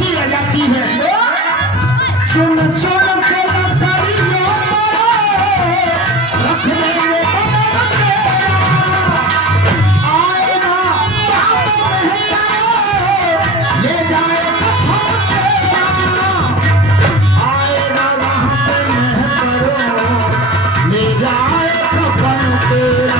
शक्ति रह जाती है। चुन चुन के लकड़ियों पर रखने में बदल तेरा आए ना बाप मेहता ले जाए कफन तेरा आए ना वहाँ पे मेहतरो ले जाए कफन तेरा।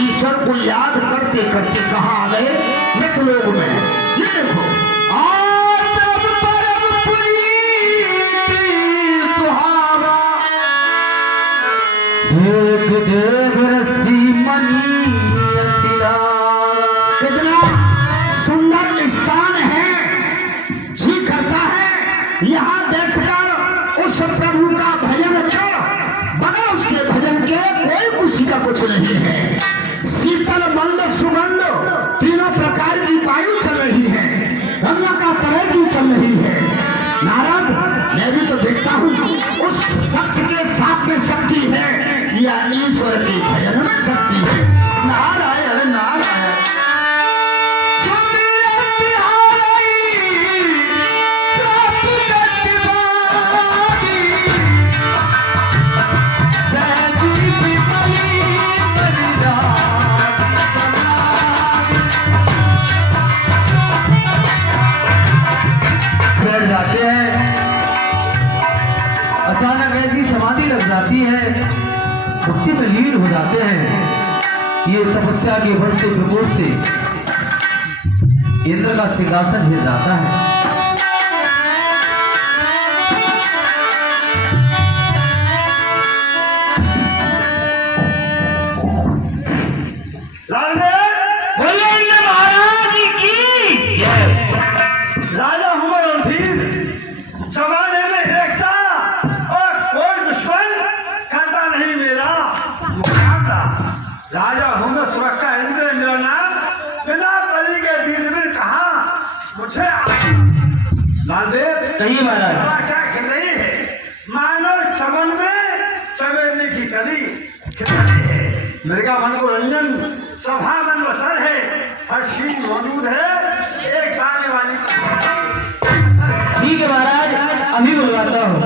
ईश्वर को याद करते करते कहाँ आ गए? मृतलोक में। ये देखो आतब परम प्रीति सुहावा एक देव रसी मनी कितना सुंदर स्थान है। जी करता है यहाँ देखकर उस प्रभु का भजन कर, बगैर उसके भजन के कोई खुशी का कुछ नहीं है। शीतल मंद सुगंध तीनों प्रकार की वायु चल रही है, गंगा का तरह की चल रही है। नारद मैं भी तो देखता हूँ उस दक्ष के साथ में शक्ति है या ईश्वर के भजन में शक्ति है। नारायण नारायण अचानक ऐसी समाधि लग जाती है, भक्ति में लीन हो जाते हैं। ये तपस्या के बल से प्रकोप से इंद्र का सिंहासन हिल जाता है। राजा हूं मैं, सुरक्षा इंद्र मेरा नाम, बिना बलि के दीदवीर कहा मुझे लालदेव कहिए महाराज। क्या खिल रही है? मानव चमन में सवेरने की कली खिल रही है। मृगा मन को रंजन सभा मन बसर है, हर चीज मौजूद है, एक गाने वाली ठीक है महाराज, अभी बुलवाता हूँ।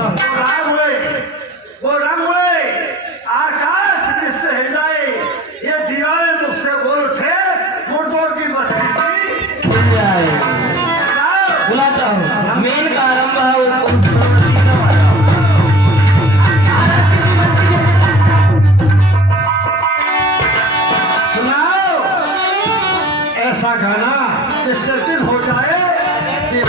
वो राम हुए आकाश जिससे हृदय ये दीवारें मुझसे बोल उठे, मुर्दों की बदकिस्मती बुलाता हूँ। मेन का आरंभ है सुनाओ ऐसा गाना जिससे दिल हो जाए कि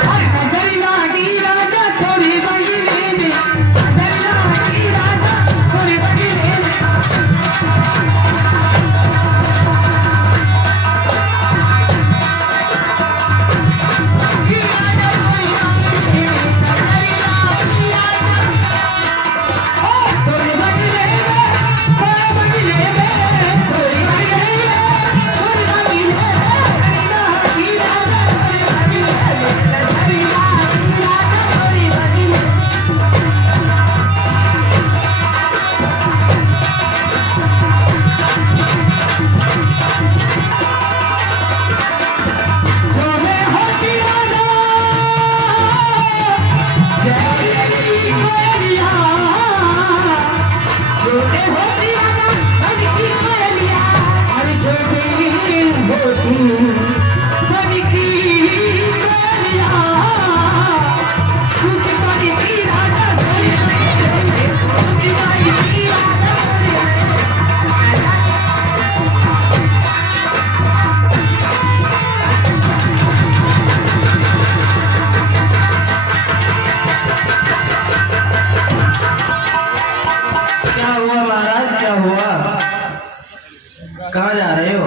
कहाँ जा रहे हो?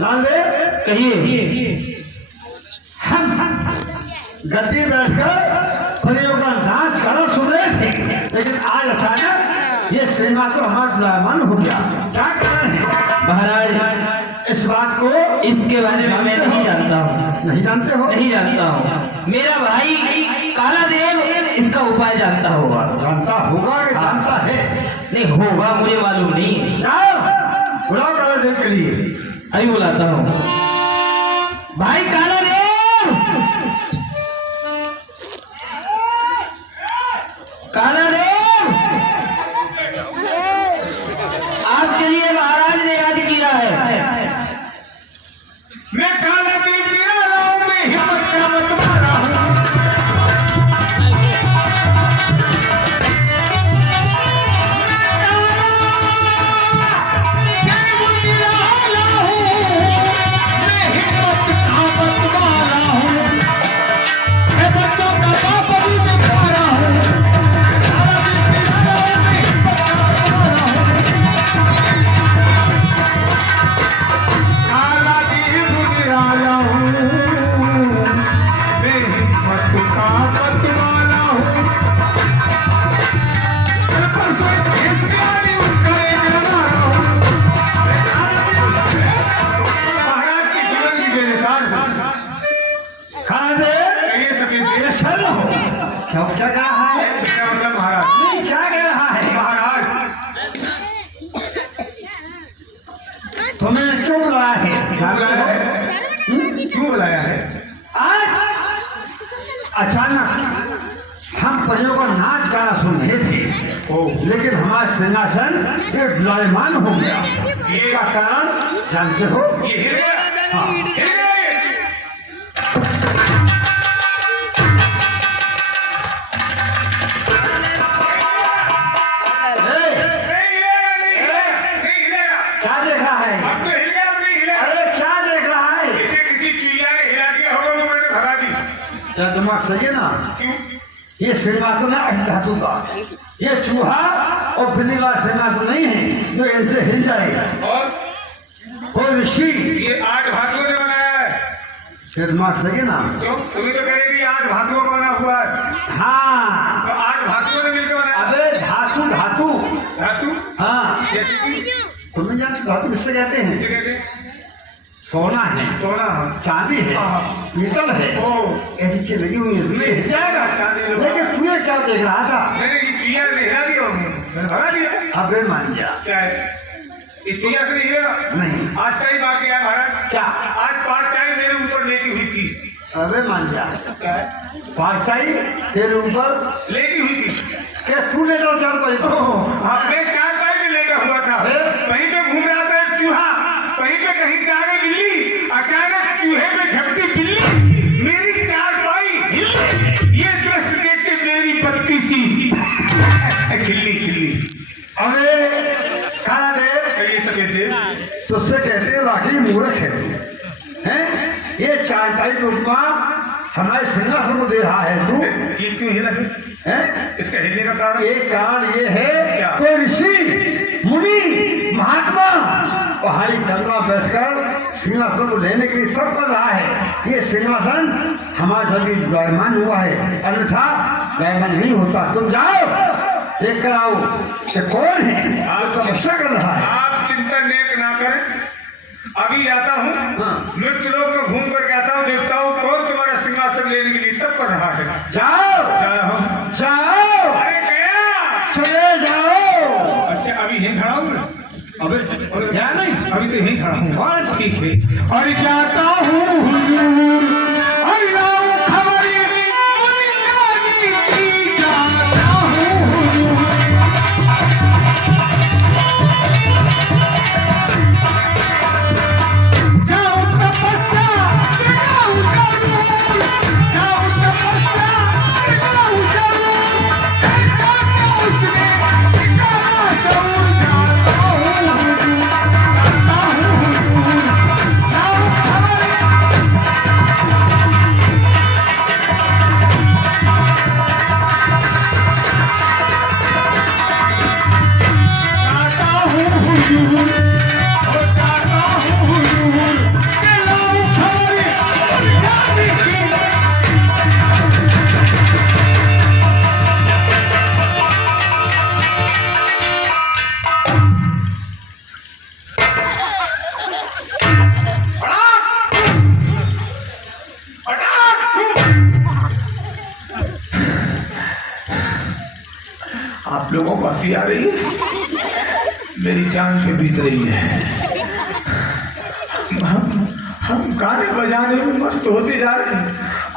लालदेव, कहिए। हम गद्दी बैठकर परियों का नाच गाना सुन रहे थे, लेकिन आज अचानक ये सिनेमा तो हमारा मन हो गया। क्या कारण है महाराज, इस बात को? इसके बारे में मैं नहीं जानता हूँ। नहीं जानते हो? नहीं जानता हूँ। मेरा भाई काला देव इसका उपाय जानता होगा। जानता होगा कि जानता है? नहीं होगा, मुझे मालूम नहीं। जाओ बुलाओ काला देव के लिए। अभी बुलाता हूँ। भाई काला देव, काला देव, आपके लिए महाराज ने याद किया है। मैं काला देव गिरा रहा हूं, मैं हिम्मत का मत मारा हूं। क्या कहा है? क्या मतलब महाराज? नहीं, क्या कह रहा है महाराज? तुम्हें क्यों बुलाया है? क्या बुलाया है? क्यों बुलाया है? आज अचानक हम परियों का नाच गाना सुन रहे थे, लेकिन हमारा सिंहासन ये गुलायमान हो गया। ये का कारण जानते हो? ये हिल गया। हाँ, हिल गया। क्या देख रहा है? अरे क्या देख रहा है? इसे किसी चूहिया ने हिला दिया होगा तो मैंने भगा दी। क्या दिमाग सही है ना? क्यों? ये सिंहासन है धातु का। ये चूहा और बिल्ली वाला सिंहासन नहीं है जो इनसे हिल जाएगा। और कोई ऋषि ये 8 धातुओं ने बनाया है। ये दिमाग सही है ना? क्यों? तुम्हें तो कहेगी 8 धातुओं का बना हुआ है। हाँ, तो 8 धातुओं ने मिलकर बनाया। अबे धातु धातु। धातु हाँ, जैसे कि तुमने जानते धातु किससे कहते इसे हैं? कहते हैं सोना है, सोना। चांदी है, हाँ। पीतल है, ओ, ऐसी चीज लगी हुई है। नहीं, हिल जाएगा। चांदी लोग- लेकिन तुम्हें क्या देख रहा था? मैंने ये चूहिया ने हिला दिया होगा, मैंने भगा दिया। अबे मान जा। क्या है? इस चूहिया से नहीं हिलेगा। नहीं। आज का ही वाकया है महाराज। क्या? आज 5 चाय मेरे ऊपर लेटी हुई थी। अबे मान जा। क्या है? पारसाई तेरे ऊपर लेटी हुई थी। क्या तू लेटा चार पाई? मैं 4 पाई में लेटा हुआ था। वहीं पे घूम रहा था एक चूहा, वहीं पे कहीं से आ गई बिल्ली। अचानक चूहे पे झपटी बिल्ली, मेरी 4 पाई हिली। ये दृश्य देख के मेरी पत्ती सी खिल्ली खिल्ली। अबे काला देव, ये सब कहते तुझसे कहते हैं वाकई मूर्ख है तू। हैं? ये चारपाई के उपमा हमारे सिंहासन को दे रहा है तू। ये क्यों हिला फिर? हैं? इसका हिलने का कारण एक कारण ये है क्या? कोई ऋषि मुनि महात्मा पहाड़ी गंगा बैठकर सिंहासन को लेने के लिए सब कर रहा है। ये सिंहासन हमारे सभी गुलायमान हुआ है, अन्यथा गुलायमान नहीं होता। तुम जाओ देख कर आओ कि कौन है आप तपस्या कर रहा है। आप चिंता नेक ना करें, अभी आता हूँ। हाँ। मृत्यु लोक में घूम कर आता हूँ, देखता हूँ कौन तुम्हारा सिंहासन लेने के लिए तब कर रहा है। जाओ जा रहा हूँ। जाओ, अरे गया। चले जाओ। अच्छा अभी यहीं खड़ा हूँ मैं? अबे क्या नहीं, अभी तो यहीं खड़ा हूँ। और ठीक है। और जाता हूँ हुजूर, और लाऊं खबर मुनियानी की। जाता हूँ हुजूर। जाऊं तपस्या लगाऊं जरूर, जाऊं तपस्या लगाऊं जरूर। ऐसा क्या उसने निकाला शऊर। जाता हूँ हुजूर, जाता हूँ हुजूर, लाऊं खबर हंसी आ रही है, मेरी जान पे बीत रही है। हम गाने बजाने में मस्त होते जा रहे हैं,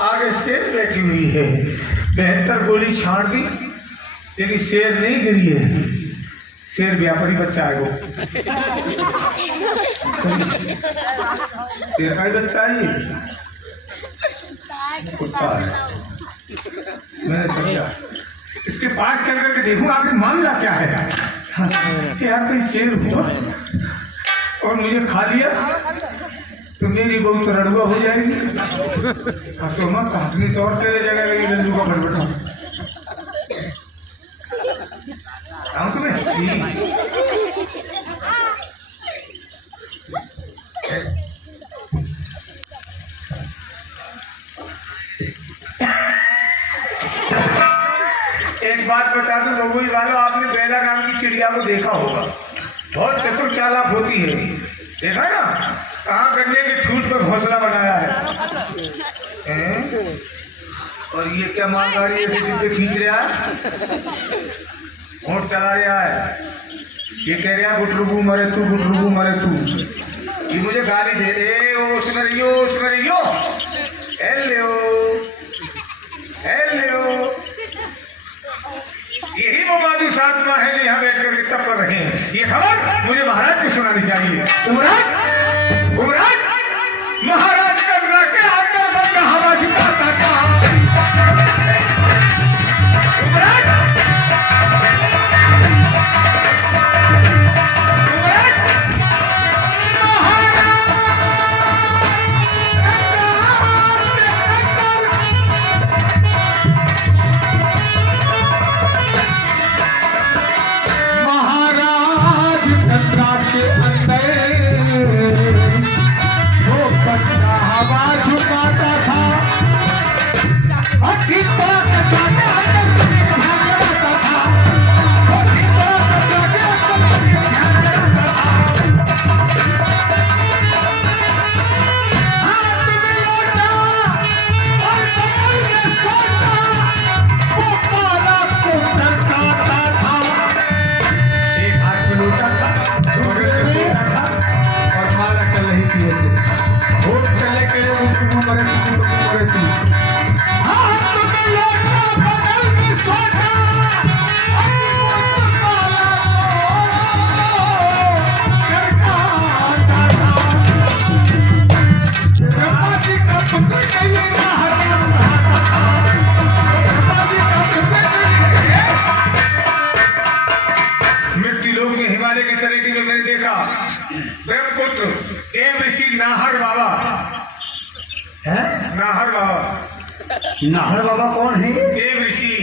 आगे शेर बैठी हुई है। 72 गोली छाड़ दी लेकिन शेर नहीं गिरी है। शेर व्यापारी बच्चा है वो, शेर का ही बच्चा है ये, कुत्ता है। मैंने समझा इसके पास चल करके देखूं आखिर मामला क्या है। यार कोई शेर हुआ और मुझे खा लिया तो मेरी बहुत रड़ुआ हो जाएगी। हंसो मत, हंसनी तो और तेरे जगह लगी लल्लू का बटबटा। आऊं तुम्हें एक बात बता दूं बबुई वालों, आपने बेला नाम की चिड़िया को देखा होगा, बहुत चतुर चालाक होती है। देखा ना कहाँ गन्ने के ठूठ पर घोंसला बनाया है। और ये क्या मालगाड़ी ऐसे डिब्बे खींच रहा है, वोट चला रहा है। ये कह रहा है गुटरुबू मरे तू, गुटरुबू मरे तू। ये मुझे गाली दे रहे, उसमें रहियो। हेलो यही वो बाजू साथ में है जो यहाँ बैठ करके तब कर रहे हैं। ये खबर मुझे महाराज को सुनानी चाहिए। महाराज कमरा के अंदर बंद हवा छिपाता था। ब्रह्मपुत्र देव ऋषि नाहर बाबा है। नाहर बाबा कौन है? देव ऋषि,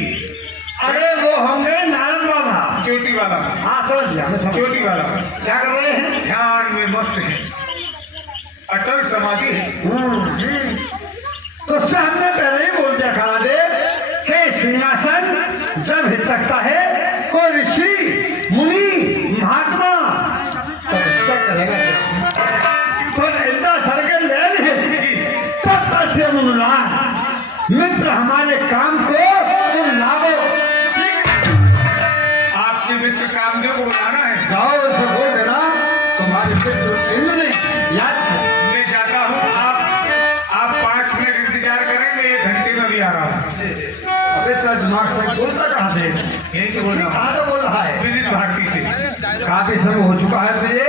अरे वो होंगे नारद बाबा, चोटी वाला। हाँ समझ गया, चोटी वाला। क्या कर रहे हैं? ध्यान में मस्त है, अटल समाधि है। तो उससे हमने पहले ही बोल दिया कहा दे कि सिंहासन जब हिल सकता है कोई ऋषि मुनि महात्मा तपस्या करेगा। तो इंदा सड़के ले ली तब करते अनुराग मित्र हमारे काम को तुम लाओ। आपके मित्र कामदेव को बुलाना है, जाओ उसे बोल देना तुम्हारे मित्र नहीं याद। मैं जाता हूँ, आप 5 मिनट इंतजार करें, मैं 1 घंटे में भी आ रहा हूँ। अबे तेरा दिमाग से बोलता कहाँ से? यहीं से बोल रहा हूँ। कहाँ से बोल रहा है? विदित भारती से। काफी समय हो चुका है तुझे,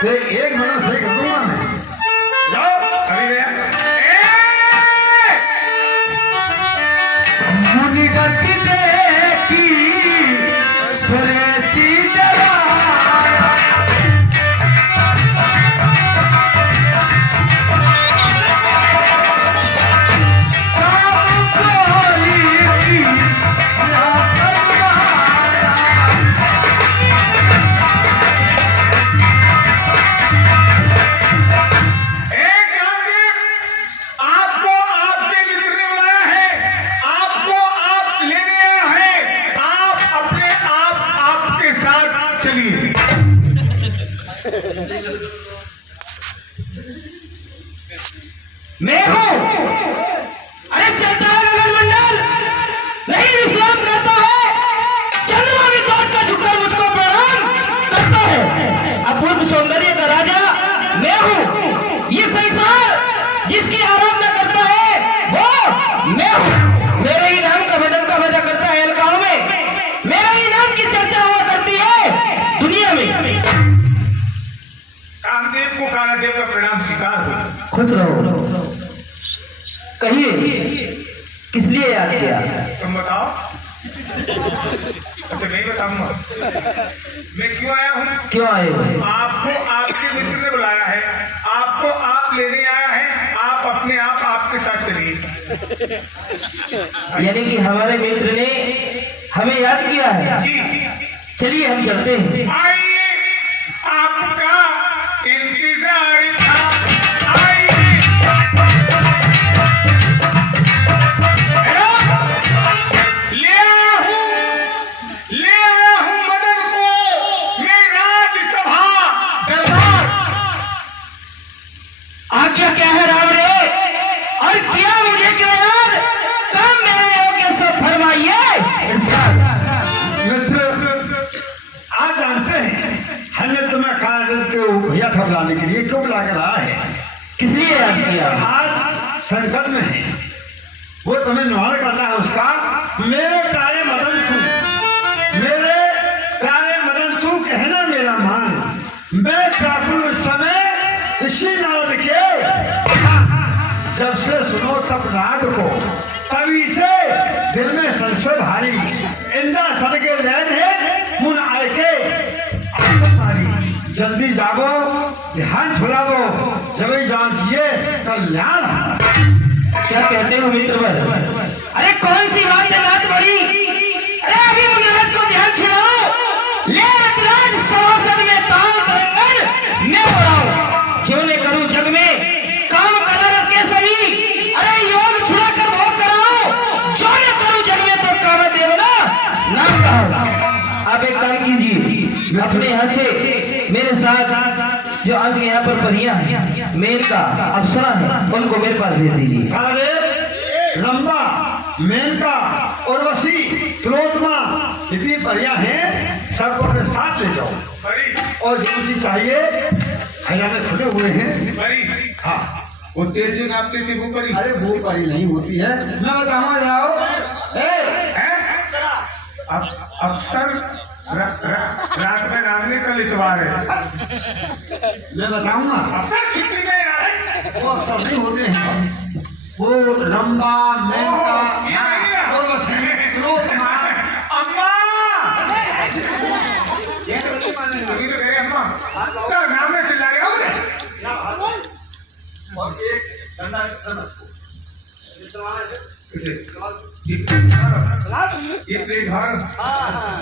तो 1 मिनट सही कर दूंगा मैं। जाओ अभी गया। मुनिगढ़ की देखी सुरेशी मैं हूं, अरे चलता है गगन मंडल, नहीं विश्राम करता है, चंद्रमा भी दौड़ का है अपूर्व सौंदर्य का राजा मैं हूँ। ये संसार जिसकी आराधना करता है वो मैं हूँ। मेरे ही नाम का भजन का भजा करता है अलगाओं में, मेरे ही नाम की चर्चा हुआ करती है दुनिया में। कामदेव को कालादेव का प्रणाम स्वीकार हो। खुश रहो। कहिए किस लिए याद किया? तुम बताओ। अच्छा नहीं बताऊंगा मैं क्यों आया हूँ। क्यों आए हो? आपको आपके मित्र ने बुलाया है, आपको आप लेने आया है, आप अपने आप आपके साथ चलिए। यानी कि हमारे मित्र ने हमें याद किया है। जी चलिए हम चलते हैं। आइए, आपका इंतजार था। आइए। हेलो? ले आया हूं मदन को मैं राज्यसभा दरबार। आज्ञा क्या है राम रे? और किया मुझे क्यों याद? काम मेरे योग्य सब फरमाइए। इरशाद। मित्र, आज जानते हैं हमने तुम्हें कालादेव के भैया था बुलाने के लिए क्यों बुला कर आया है। किस लिए याद किया? आज संकट में है, वो तुम्हें निवारण करना है उसका। मेरे प्यारे मदन तू, मेरे प्यारे मदन तू कहना मेरा मान। मैं व्याकुल उस समय ऋषि नारद के जब से सुनो तब राग को, तभी से दिल में संशय भारी। इंदा सद के लैन मुन आए के जल्दी जागो, ध्यान छुड़ावो, जब जानिए कल्याण। क्या कहते हो मित्रवर? अरे कौन सी बात है बात बड़ी? अरे अभी मुनिराज को ध्यान छुड़ाओ। ले रतराज सभासद में ताल तरंगन मैं हो रहा हूँ। जो ने करूँ जग में काम कलर के सभी। अरे योग छुड़ा कर भोग कराओ। जो ने करूँ जग में तो काम देवना नाम कहो। आप एक काम कीजिए, अपने यहाँ से मेरे साथ जो आपके यहाँ पर परियां हैं, मेनका अप्सरा है, उनको मेरे पास भेज दीजिए। कालादेव, रंबा, मेनका, उर्वशी, त्रिलोचना, इतनी परियां हैं, सबको अपने साथ ले जाओ। और जो चीज चाहिए खजाने खुले हुए हैं। बड़ी हाँ, वो तेल जो नापते थे वो करी। अरे वो परी नहीं होती है, मैं बताऊंगा जाओ। अक्सर रात में नामने कल इतवार है। मैं बताऊंगा। अक्सर छुट्टी में है। वो अक्सर नहीं होते हैं, वो रंबा, मेनका, उर्वशी, त्रिलोचना। अम्मा ये तो तुम माने लगी तो गए अम्मा तो नाम में चिल्ला रहे हो रे। और एक डंडा किसे ये प्लेट हार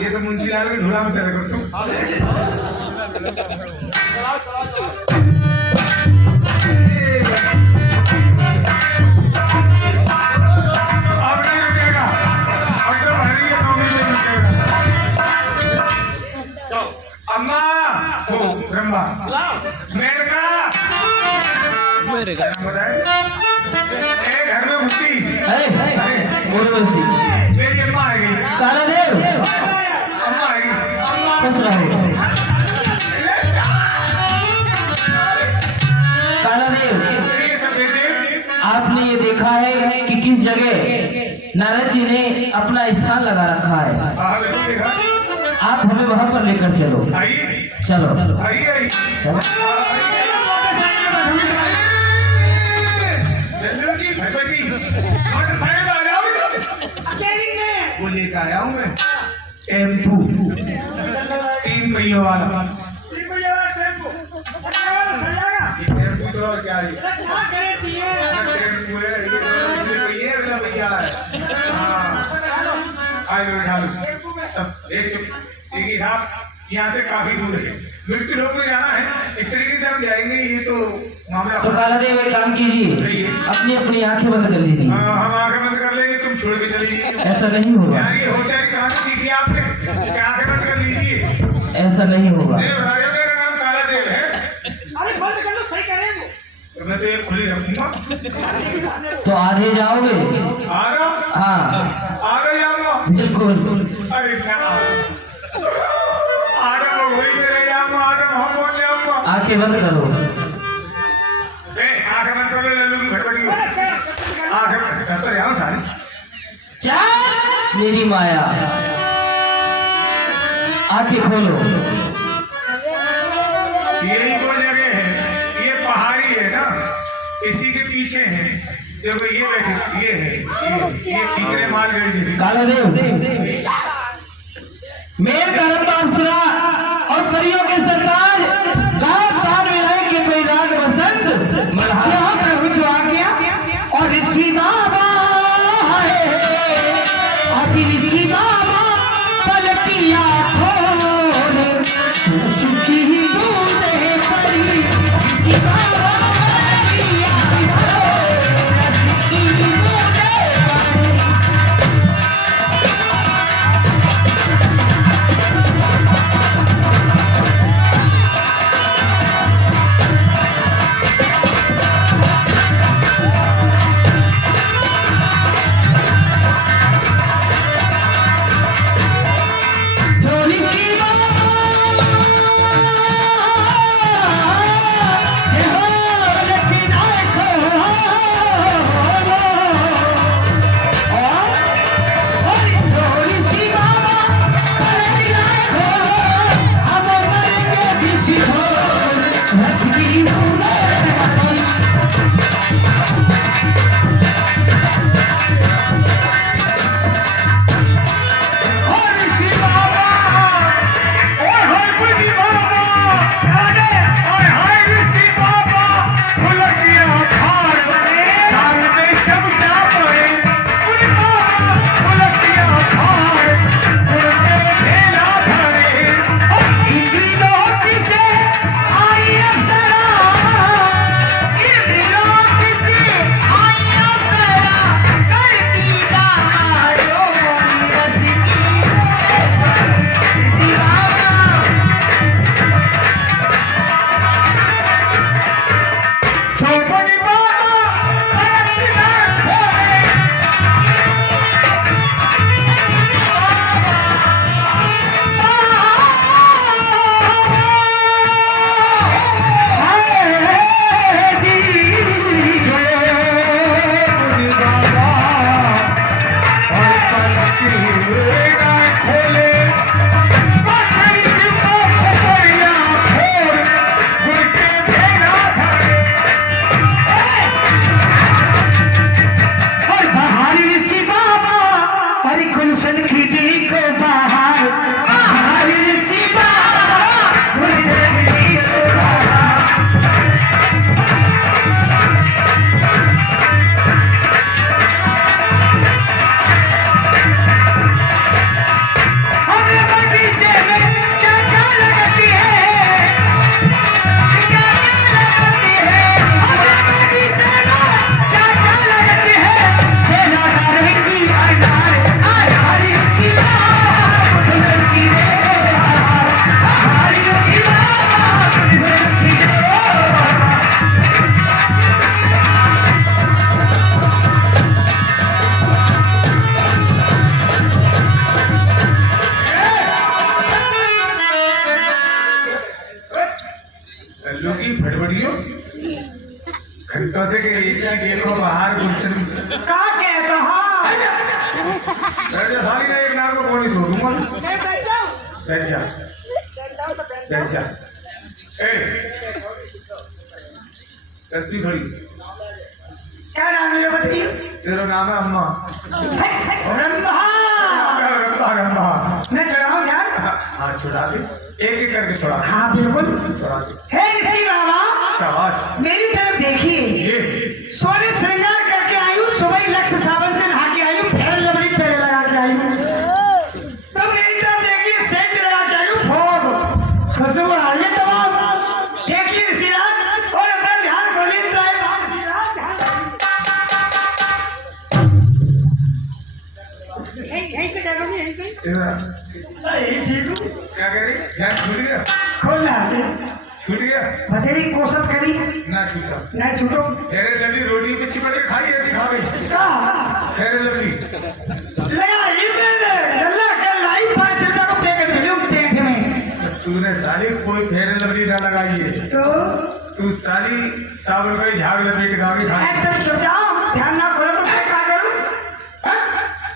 ये तो मुंशी लाल के धुला में चले कर तुम। अब नहीं रुकेगा, अब तो भरी है 9 महीने रुकेगा। अम्मा ओ ब्रह्मा मेनका बताए घर में घुसी उर्वशी, मेरी अम्मा आ गई। कालादेव, अम्मा आ गई। खुश रहो। कालादेव, ये सब देते आपने ये देखा है कि किस जगह नारद जी ने अपना स्थान लगा रखा है। बिल्कुल देखा। आप हमें वहां पर लेकर चलो। आइए चलो आइए आइए चलो। वो लेकर आया हूँ मैं टेम्पू 3 पहियों वाला। टेम्पू तो और क्या है? टेम्पू है ये वाला भैया है। हाँ आइए बैठा लो सब एक चुप एक ही साहब। यहाँ से काफी दूर है, मृत्यु लोक में जाना है। इस तरीके से हम जाएंगे, ये तो मामला। तो कालादेव एक काम कीजिए, अपनी अपनी आंखें बंद कर लीजिए। हम आंखें बंद कर लेंगे, तुम छोड़ के चलिए। ऐसा नहीं होगा, यार ये होशियारी कहाँ से सीखी आपने? क्या आंखें बंद कर लीजिए। ऐसा नहीं होगा। मेरा नाम कालादेव है। अरे बंद कर लो, सही करेंगे। तो मैं तो ये खुली रखूंगा। तो आधे जाओगे? आधा हाँ आधा जाऊंगा। बिल्कुल। अरे क्या आधा तो वही मेरे जाऊंगा, आंखें बंद करो। आंखें बंद करो लल्लू की भटभटी आंखें करता रहा हूँ सारी चल मेरी माया, आंखें खोलो। यही वो जगह है, ये पहाड़ी है ना, इसी के पीछे है। देखो ये बैठे, ये है ये खींचने मालगढ़ जी। कालादेव, मेर करम अप्सरा और परियों के सरताज गाँव ताल मिलाए के कोई राग बसंत जहाँ प्रभु जो आ गया और ऋषि बाबा आज ऋषि बाबा पलकिया खोल सुखी बूंद है परी ऋषि बाबा खरीदता से के इसमें देखो बाहर गुलशन का कहता हाँ अरे सारी का एक नाम को कौन ही छोड़ूंगा मैं बैठ जाऊं बैठ जा बैठ जा ए तस्वीर खड़ी क्या नाम है बती तेरा नाम है अम्मा रंभा रंभा रंभा मैं चढ़ाऊं यार हाँ छुड़ा दे एक एक करके छुड़ा दे हाँ बिल्कुल छुड़ा दे हे ऋषि बाबा शाबाश मेरी तरफ देखिए ये सोने श्रृंगार करके आई हूँ सुबह लक्ष्य सावन से नहा के आई हूँ फेर लवड़ी पहले लगा के आई हूँ तब मेरी तरफ देखिए सेंट लगा के आई हूँ भोग खुशबू आ रही है तमाम देखिए ऋषिराज और अपना ध्यान खोलिए त्राय ऋषिराज यहीं से कह दूंगी यहीं से तेरा ठीक हूँ क्या कह रही ध्यान छूट गया खोल रहा छूट गया बतेरी कोसत करी ना छूटा नहीं छूटो तेरे लगी रोटी पे चिपट के खाई ऐसी खा गई का तेरे लगी लगा ये मैंने अल्लाह का लाई 5 रुपया को पैकेट मिले टेक में तूने साली कोई फेरे जबरी ना लगाइए। तो तू सारी साबुन का ही झाग लपेट गाँव खाए। एकदम चुप जाओ, ध्यान ना खोलो तो मैं क्या करूं?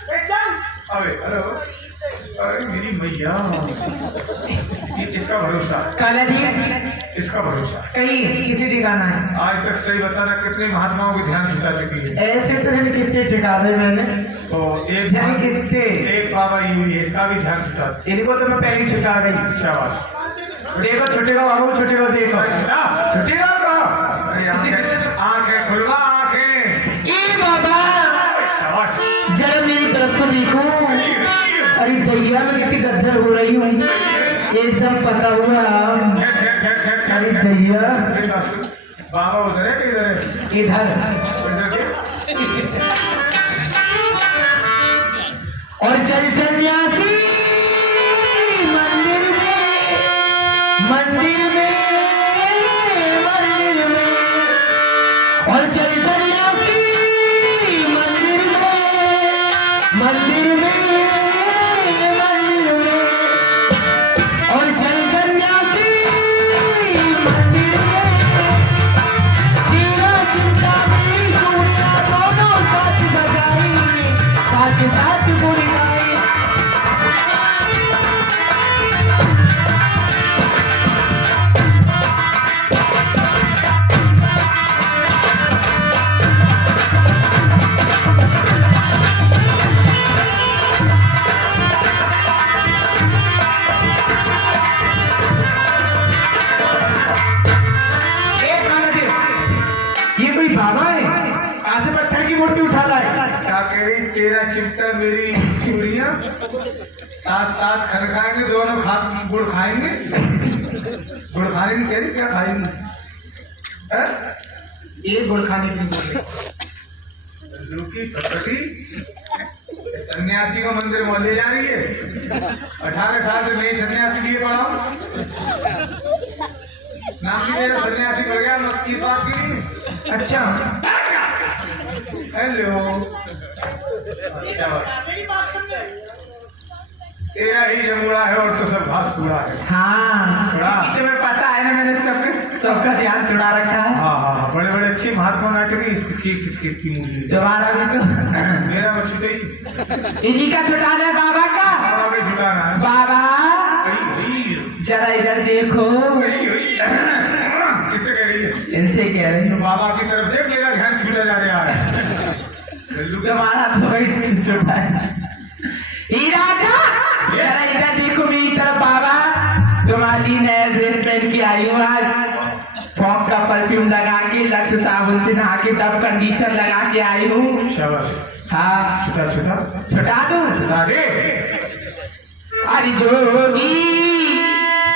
बैठ जाओ। अरे हेलो, अरे मेरी मैया, ये किसका भरोसा? काला दी इसका भरोसा कहीं किसी ठिकाना है। आज तक सही बताना कितने महात्माओं को ध्यान छुटा चुकी है। ऐसे तो जाने कितने ठिका दे मैंने, तो एक जाने कितने। एक बाबा यूं ही इसका भी ध्यान छुटा। इनको तो मैं पहले ही छुटा गई। शाबाश। देखो छोटे को बाबू, छोटे को देखो, छुटा। छोटे को अरे आंखें खुलवा, आंखें। ए बाबा शाबाश। जरा मेरी तरफ तो देखो। अरे दैया में कितनी गद्दर हो रही हूँ, एकदम पका हुआ। अरे दैया बाबा उधर है कि इधर है? इधर। इधर के? और चल सन्यासी मंदिर में, मंदिर में, मंदिर में। और चल सन्यासी मंदिर में, मंदिर में, मंदिर में। और चल सन्यासी मंदिर में, तेरा चिंता मेरी चूड़ियां दोनों साथ बजाएंगे, साथ साथ गुड़ गाएंगे। ये कोई बाबा है? कहाँ से पत्थर की मूर्ति उठा लाए? क्या कह रही? तेरा चिमटा मेरी चूड़ियां साथ साथ खन खाएंगे, दोनों गुड़ खाएंगे। गुड़ खाने की कह रही, क्या खाएंगे? एक गुड़ खाने की मूर्ति। लूकी फटफटी सन्यासी को मंदिर में ले जा रही है। 18 साल से मैं सन्यासी लिए पढ़ा हूँ। नाम भी मेरा सन्यासी पड़ गया, मत की बात की। अच्छा हेलो, तेरा ही जमुड़ा है और तो सब घास पूरा है। हाँ, थोड़ा। तुम्हें पता है ना, मैंने सबका ध्यान चुरा रखा है। हाँ हाँ, बड़े बड़े अच्छे महात्मा नाटक किसकी मूवी? तुम्हारा भी तो मेरा बस छुटे ही। इन्हीं का छुटाना है, बाबा का। बाबा भी छुटाना है। बाबा जरा इधर देखो। किससे कह रही है? इनसे कह रही तो हूँ। बाबा की तरफ देख, मेरा ध्यान छूटा जा रहा है। तुम्हारा तो वही छुटा है। हीरा का जरा इधर देखो मेरी तरफ। बाबा तुम्हारी नया ड्रेस पहन के आई हूँ आज, फॉग का परफ्यूम लगा के, लक्स साबुन से नहा के, डब कंडीशनर लगा के आई हूँ। शाबाश। हाँ, छुटा छुटा छुटा दूँ? छुटा दे। अरे जोगी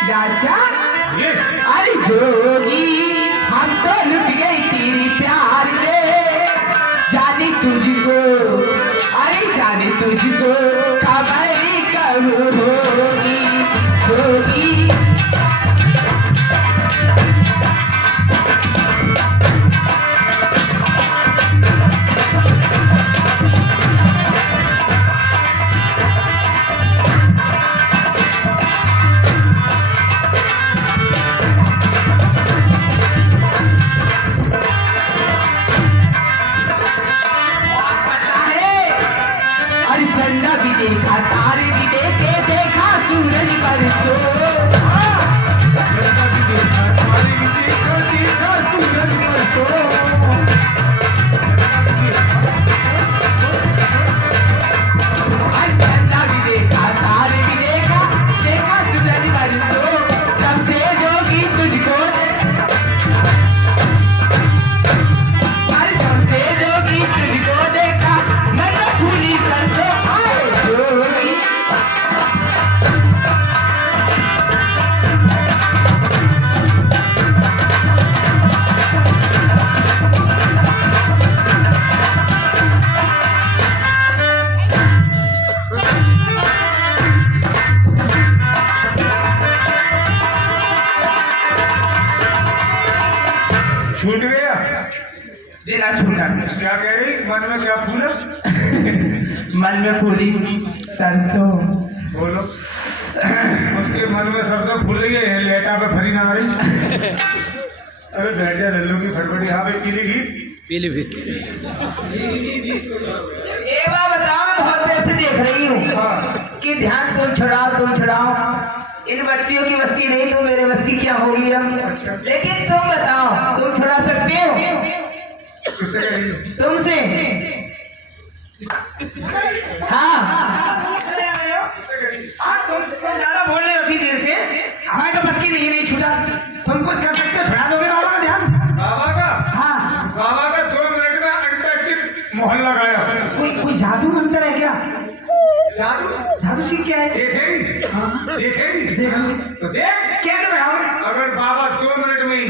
राजा, ये अरे जोगी हम तो लुट गई तेरी प्यार में। जाने तुझको, अरे जाने तुझको खबर कब होगी, होगी। झंडा भी देखा, तारे भी देखे, देखा सूरज बरसो। झंडा भी देखा, तारे भी देखा, देखा सूरज बरसो। झंडा भी देखा, तारे भी देखा, देखा सूरज बरसो। जब से जोगी तुझको, अरे जब से जोगी तुझको देखा, मैं तो भूली सरसों। आए जोगी छूट गया। जिला छूटा। क्या कह रही? मन में क्या फूला? मन में फूली सरसों। बोलो। उसके मन मन में सबसे फूल रही है लेटा पे फरी ना रही। अरे बैठ जा लल्लू की फटफटी हाँ भाई पीली घी एक बार बताओ, मैं बहुत देर से देख रही हूँ कि ध्यान तुम छुड़ाओ। इन बच्चियों की मस्ती नहीं तो मेरे मस्ती क्या होगी अब। लेकिन तुम बताओ, तुम छुड़ा सकते हो? किससे करेंगे? तुमसे। हाँ तुम ज्यादा बोल रहे हो इतनी देर से, हमारे तो बस की नहीं छुड़ा। तुम कुछ कर सकते हो, छुड़ा दोगे बाबा का ध्यान? बाबा का हाँ, बाबा का 2 मिनट में अंटाक्षरी मोहल्ला गाया। कोई जादू मंत्र है क्या? जादू सीख क्या है? देखेंगे देखेंगे तो देख कैसे बताओ? अगर बाबा 2 मिनट में ही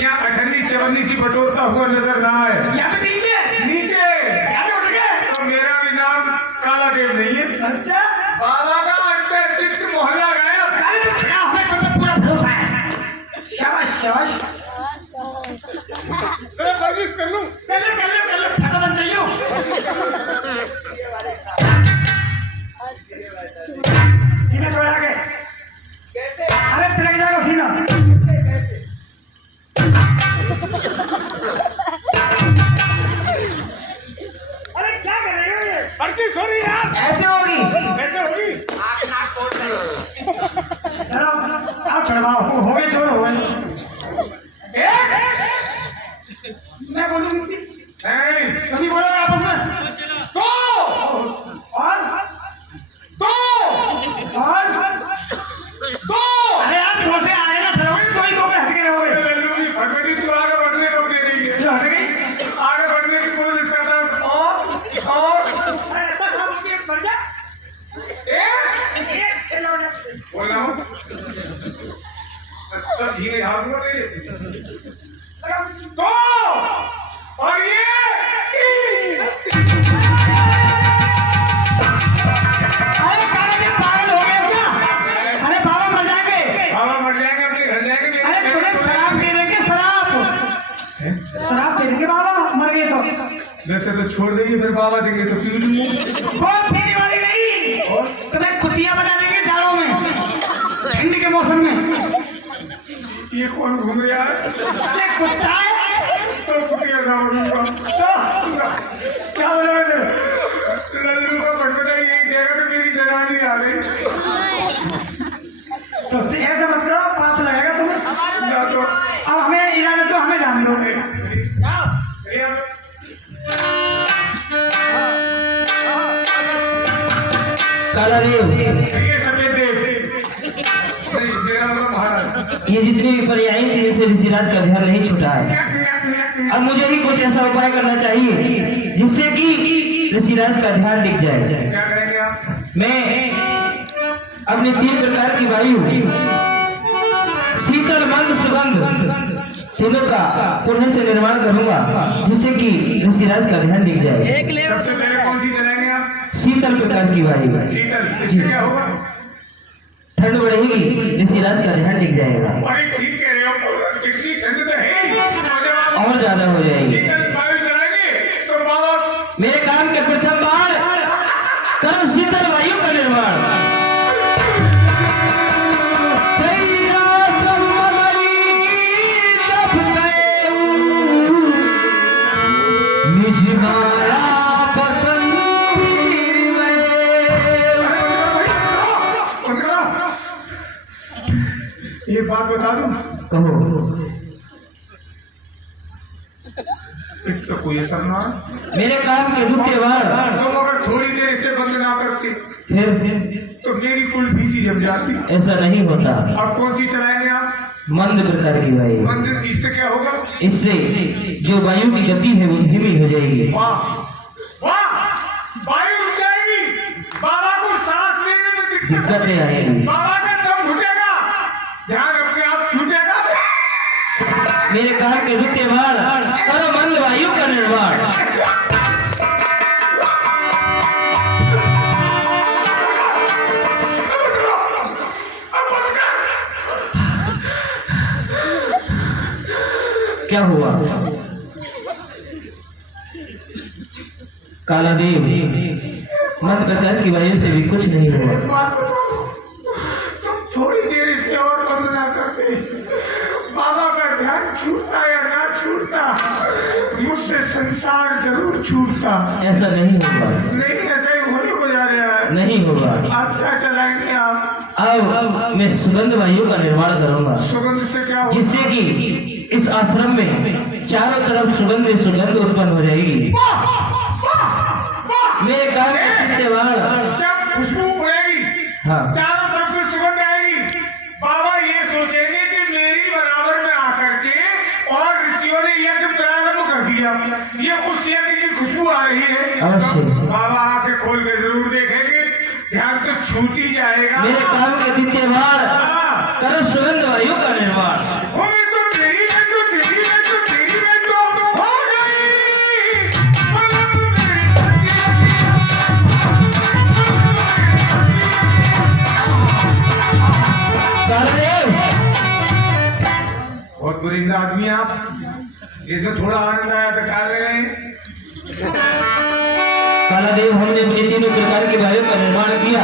यहाँ 18वीं 54 सी बटोरता हुआ नजर ना आए यहाँ पे नीचे नीचे यहाँ पे उठ गए। तो मेरा भी नाम काला देव नहीं है। अच्छा बाबा का अंटाक्षरी मोहल्ला गाया। काले तुम छुड़ा, हमें तुम पे पूरा भरोसा है। शाबाश शाबाश, तेरा सर्विस कर लूं। कर लो फटा बन जाइयो। सीना छोड़ा के अरे तिलक जाएगा सीना। अरे क्या कर रहे हो ये? पर्ची सॉरी यार ऐसे होगी। कैसे होगी? चलो आप चढ़वाओ, हो गए छोड़ो हो गए। मैं बोलूंगी नहीं कभी बोलोगे आपस में? तो और अरे आप दो से आए ना चलोगे, कोई दो पे हट के रहोगे। लल्लू की फटफटी तू आगे बढ़ने को दे रही है। जो हट गई आगे बढ़ने की कोशिश करता है। और ऐसा सब होके बढ़ जा। बोल रहा हूँ सब धीरे हाथ में ले तो और ये अरे काले जी पागल हो गए क्या? अरे बाबा मर जाएंगे। बाबा मर जाएंगे, अपने घर जाएंगे। अरे तुम्हें शराब दे देंगे, शराब दे देंगे बाबा मर गए तो। वैसे तो छोड़ देंगे, फिर बाबा देंगे तो पी लूंगा। वो पीने वाली नहीं, तुम्हें कुटिया बना देंगे जाड़ों में, ठंडी के मौसम में। ये कौन घूम रहा है? अरे कुत्ता है तो कुटिया ना बोलूंगा। तो क्या बोलोगे? लल्लू का फटफटा ये कहेगा कि मेरी जनानी आ गई। तो ऐसा मत करो, पाप लगेगा तुम्हें। ना तो अब हमें इजाजत दो, हमें जान दो। काला देव, ये सफेद देव नहीं, मेरा मतलब महाराज। ये जितनी भी पर्यायी थी इनसे ऋषिराज का ध्यान नहीं छूटा है। अब मुझे ही कुछ ऐसा उपाय करना चाहिए जिससे कि ऋषिराज का ध्यान टिक जाए। क्या करेंगे आप? मैं अपनी 3 प्रकार की वायु, शीतल मंद सुगंध, तीनों का पुण्य से निर्माण करूंगा जिससे कि ऋषिराज का ध्यान टिक जाए। सबसे पहले कौन सी चलाएंगे आप? शीतल प्रकार की वायु, शीतल। इससे क्या होगा? ठंड बढ़ेगी, ऋषिराज का ध्यान टिक जाएगा अरे ठीक कह रहे हो, कितनी ठंड तो है ही। और जब आप और ज्यादा हो जाएगी। शीतल वायु चलाएंगे तो बाबा मेरे काम के प्रथम बार करो शीतल वायु का निर्माण। एक बात बता दूं, कहो। इस पे कोई असर ना है। मेरे काम के द्वितीय बार तुम अगर थोड़ी देर इसे बंद ना करते फिर तो मेरी कुल्फी सी जम जाती। ऐसा नहीं होता। अब कौन सी चलाएंगे आप? मंद प्रकार की वायु, मंदिर। इससे क्या होगा? इससे जो वायु की गति है वो धीमी हो जाएगी। वाह वाह, वायु रुक जाएगी, बाबा को सांस लेने में दिक्कत दिक्कतें आएगी। बाबा का दम घुटेगा, ध्यान अपने आप छूटेगा। मेरे काम के द्वितीय बार करो मंद वायु का निर्माण। क्या हुआ काला देव? मन प्रकार की वजह से भी कुछ नहीं हुआ। बात बता दो, तुम थोड़ी देर छूटता या ना छूटता, मुझसे संसार जरूर छूटता। ऐसा नहीं होगा, नहीं, ऐसा ही होने को जा रहा है। नहीं होगा। आप क्या चलाएंगे? आप अब मैं सुगंध वायु का निर्माण करूंगा, सुगंध से क्या होगा? जिससे कि इस आश्रम में चारों तरफ सुगंध ही सुगंध उत्पन्न हो जाएगी। मेरे काम के त्योहार, जब खुशबू उड़ेगी, हाँ, चारों तरफ से सुगंध आएगी, बाबा ये सोचेंगे कि मेरी बराबर में आकर के और ऋषियों ने यज्ञ प्रारंभ कर दिया, ये उस यज्ञ की खुशबू आ रही है। अवश्य। बाबा आंखें खोल के जरूर देखेंगे, ध्यान तो छूट ही जाएगा। मेरे काम के त्योहार हाँ। करो सुगंध वायु का निर्माण। हो मैं तो तेरी मैं तो तेरी मैं तो तेरी मैं तो हो गई। मतलब मेरी कालदेव, बहुत बुरिंदा आदमी आप, जिसमें थोड़ा आनंद आया तो खा ले रहे हैं। कालादेव, हमने अपने तीनों प्रकार के वायु का निर्माण किया।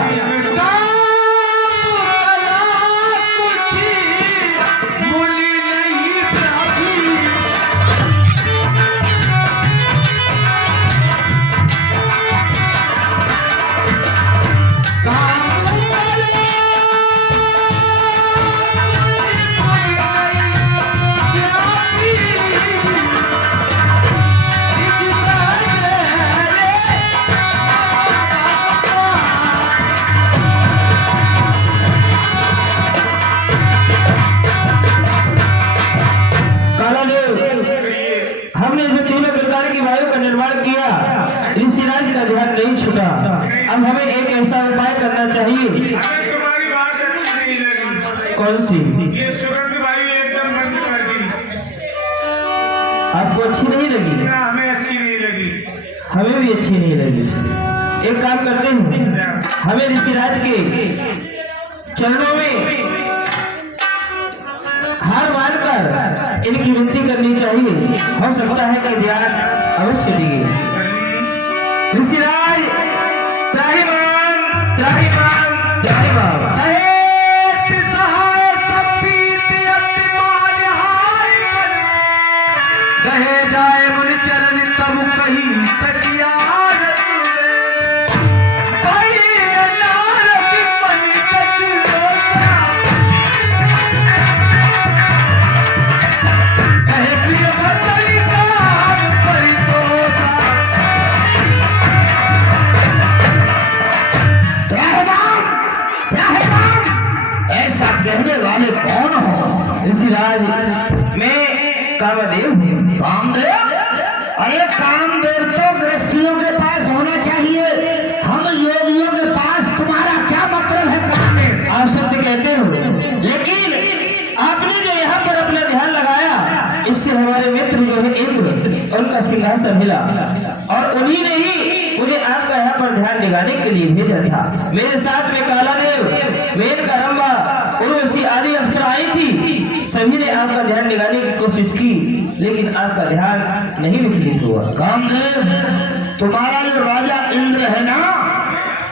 हमने जो तीनों प्रकार की वायु का निर्माण किया, ऋषिराज का ध्यान नहीं छूटा। अब हमें एक ऐसा उपाय करना चाहिए। हमें तुम्हारी बात अच्छी नहीं लगी। कौन सी? ये सुगंध वायु एकदम बंद कर दी। आपको अच्छी नहीं लगी? ना, हमें अच्छी नहीं लगी। हमें भी अच्छी नहीं लगी। एक काम करते हैं, हमें ऋषिराज के चरणों में हार मानकर इनकी विनती करनी चाहिए। हो सकता है कि ध्यान अवश्य दिए। ऋषिराज त्राहिमाम त्राहिमाम त्राहिमाम। कहे जाए मुन चरण तब कही सटियारत कहे प्रिय भजन का परितोषा। त्राहिमाम, त्राहिमाम, ऐसा कहने वाले कौन हो? ऋषिराज, मैं कामदेव हूँ। कामदेव? अरे कामदेव तो गृहस्थियों के पास होना चाहिए, हम योगियों के पास तुम्हारा क्या मतलब है कामदेव? आप सत्य कहते हो, लेकिन आपने जो यहाँ पर अपना ध्यान लगाया, इससे हमारे मित्र जो है इंद्र, उनका सिंहासन मिला और उन्हीं ने ही मुझे आपका यहाँ पर ध्यान दिलाने के लिए भेजा था। मेरे साथ में कालादेव, मेनका, उर्वशी आदि अप्सराएं थी, सभी ने आपका ध्यान दिलाने की कोशिश की, लेकिन आपका ध्यान नहीं विचलित हुआ। कामदेव, तुम्हारा जो राजा इंद्र है ना,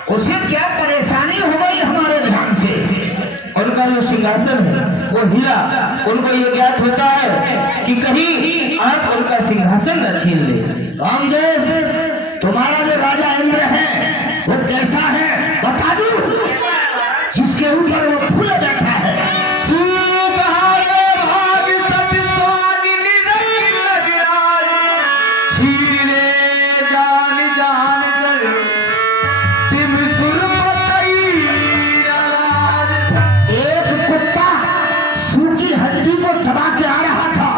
उसे क्या परेशानी हो गई हमारे ध्यान से? उनका जो सिंहासन है वो हिला। उनको ये ज्ञात होता है कि कहीं आप उनका सिंहासन न छीन ले। कामदेव, तुम्हारा जो राजा इंद्र है वो कैसा है बता दो, जिसके ऊपर वो फूल बैठा है। एक कुत्ता सूखी हड्डी को दबा के आ रहा था,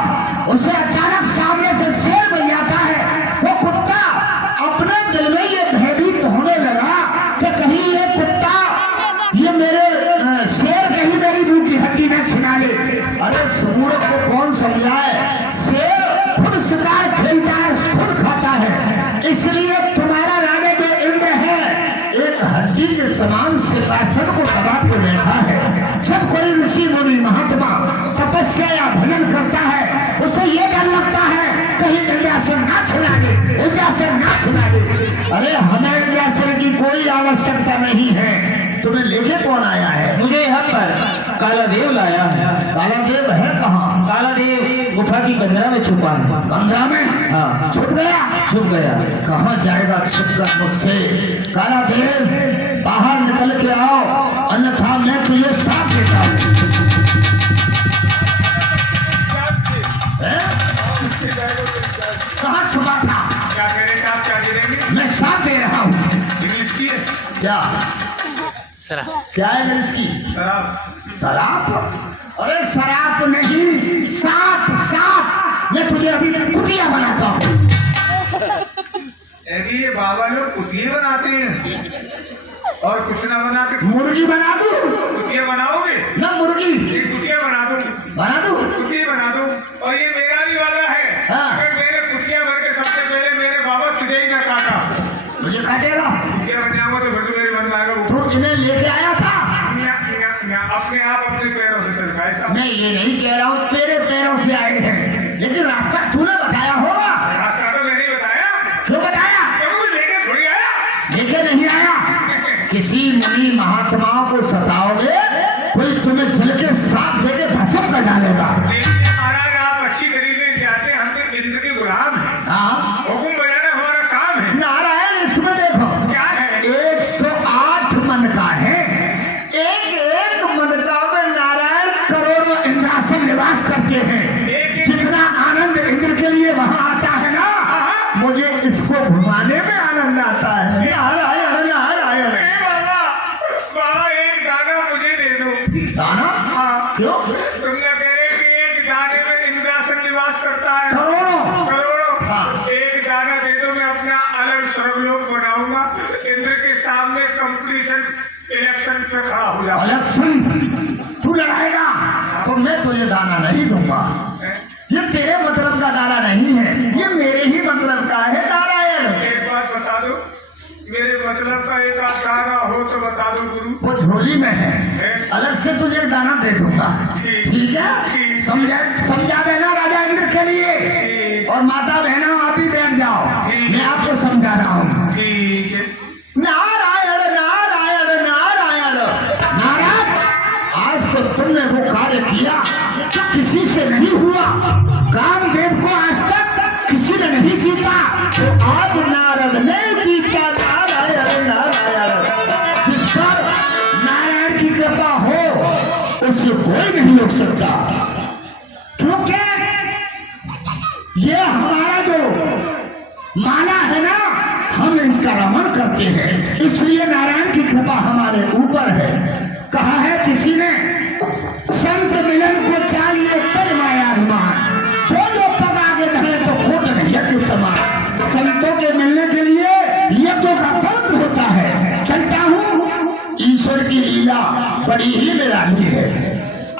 उसे अचानक सामने से शेर मिल जाता है। वो कुत्ता अपने दिल में ये भयभीत होने लगा कि कहीं ये कुत्ता, ये मेरे शेर कहीं मेरी मुंह की हड्डी न छिना ले। अरे सूरज को कौन समझाए, शेर खुद शिकार खेलता है, खुद खाता है। इसलिए तुम्हारा राजा जो इंद्र है, एक हड्डी के समान सिंहासन को दबा के बैठा है। जब कोई ऋषि मुनि महात्मा तपस्या या भजन करता है, उसे ये डर लगता है कहीं इंद्रासन ना छिना दे, इंद्रासन ना छिना दे। अरे हमें इंद्रासन की कोई आवश्यकता नहीं है। तुम्हें लेके कौन आया है? मुझे यहाँ पर कालादेव लाया है। कालादेव है कहाँ? कालादेव गुफा गुफा की कंदरा में छुपा है। गंगा में हाँ छुप गया। छुप गया। कहाँ जाएगा छुपकर मुझसे? काला देव बाहर निकल के आओ, अन्यथा मैं तुझे साथ देता हूँ। कहाँ छुपा था? क्या कह रहे थे आप? क्या दे देंगे? मैं साथ दे रहा हूँ। इंग्लिश की है? क्या क्या है इसकी? शराब। शराब? अरे शराब नहीं, सांप सांप। मैं तुझे अभी कुतिया बनाता हूँ। अरे ये बाबा लोग कुतिये बनाते हैं और कुछ ना बना के मुर्गी बना दूं? कुतिया बनाओगे? ना मुर्गी ये कुतिया बना दो, बना दूं? कुतिया बना दो। और ये मेरा भी वादा है, हाँ। अगर मेरे कुतिया भर के सबसे पहले मेरे बाबा तुझे ही ना काटा, मुझे काटेगा? कुतिया बन जाऊंगा तो फिर तो मेरे मन में आएगा वो तू इन्हें लेके आया था? अपने आप अपने पैरों से चल रहा है ऐसा। मैं ये नहीं कह रहा हूँ तेरे पैरों से आए हैं, लेकिन रास्ता तूने बताया होगा। रास्ता तो मैंने ही बताया। क्यों बताया? क्योंकि लेके थोड़ी आया। लेके नहीं आया। किसी मुनि महात्माओं को सताओगे, कोई तुम्हें जल के साथ देके भस्म कर डालेगा। देखिए महाराज, आप अच्छी तरीके से आते हैं, हम तो इंद्र के गुलाम हैं। हाँ, हुक्म बजाना हमारा काम है। नारायण इसमें देखो क्या है? 108 मन का है। एक एक मन का में नारायण करोड़ों इंद्रासन निवास करते हैं। जितना आनंद इंद्र के लिए वहां आता है ना, मुझे इसको घुमाने में आनंद आता है। नारायण नारायण। अरे बाबा, बाबा एक दाना मुझे दे दो। दाना? हाँ। क्यों? तुमने कह रहे कि एक दाने में इंद्रासन निवास करता है। करोड़ों। करोड़ों। हाँ। एक दाना दे दो, मैं अपना अलग स्वर्गलोक बनाऊंगा। इंद्र के सामने कंपटीशन इलेक्शन पे खड़ा हो जाऊंगा। इलेक्शन तू लड़ाएगा तो मैं तुझे दाना नहीं दूंगा। ये तेरे मतलब का दाना नहीं है, ये मेरे ही मतलब का है। नारायण, एक बात बता दो, मेरे मतलब का एक आध दाना हो तो बता दो गुरु। वो झोली में है, अलग से तुझे दाना दे दूंगा। ठीक है? समझा देना राजा इंद्र के लिए। और माता बहनों आप भी बैठ जाओ, मैं आपको समझा रहा हूँ। ठीक है। नारायण नारायण नारायण नारायण। आज तो तुमने वो कार्य किया जो किसी से नहीं हुआ। कामदेव को आज तक किसी ने नहीं जीता, तो आज नारद ने जीता। नारायण नारायण। जिस पर नारायण की कृपा हो उसे कोई नहीं रोक सकता, क्योंकि ये हमारा जो माना है ना, हम इसका रमण करते हैं, इसलिए नारायण की कृपा हमारे ऊपर है। कहा है किसी ने, संत मिलन को चाहिए पर मायाभिमान, जो पग आगे धरे तो कोट नहीं यज्ञ समान। संतों के मिलने के लिए यज्ञों का पवित्र होता है। चलता हूँ, ईश्वर की लीला बड़ी ही निराली है।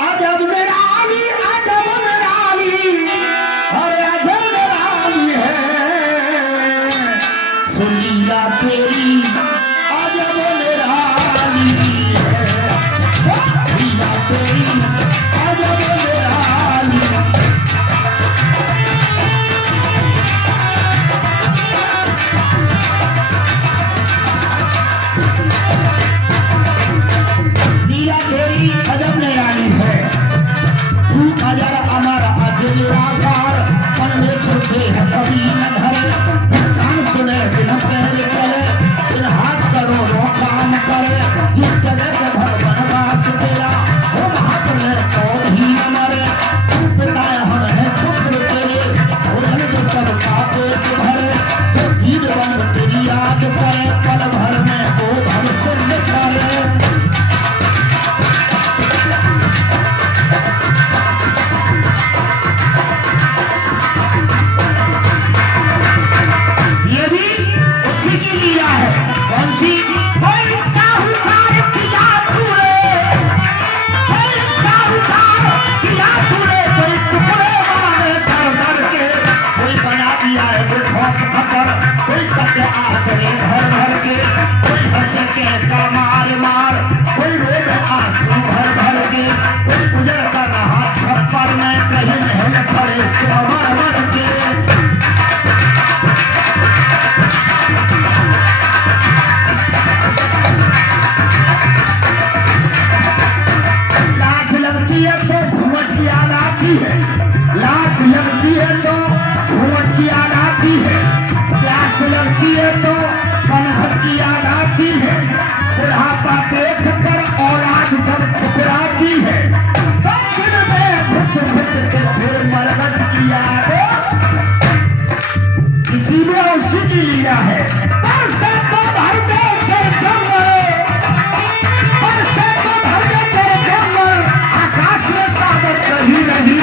अजब निराली, अजब निराली, और अजब निराली है सुनीला तेरी, अजब निराली है लीला तेरी, अजब निराली। लीला तेरी अजब निराली है। तू अजर अमर अज निराकार, परमेश्वर देह कभी न धरे। कान सुने बिन पैर चले, बिन हाथ करोड़ों काम करे। जिस जगह पे भर वनवास तेरा, वो महाप्रलय को भी न मरे। तू पिता हम है पुत्र तेरे, भोजन के सबका पेट भरे। जो दीन बंद तेरी याद करे, पल भर में वो भव सिद्ध करे। लगती है तो घूंघट की याद आती है, प्यास लगती है तो पनघट की याद आती है, बुढ़ापा देख कर औलाद जब ठुकराती है तो दिन में घुट घुट के फिर मरघट की याद इसी में उसी की लीला है। बरसे तो भर दे फिर जंगल, बरसे तो भर दे फिर जंगल, आकाश में सागर कहीं नहीं,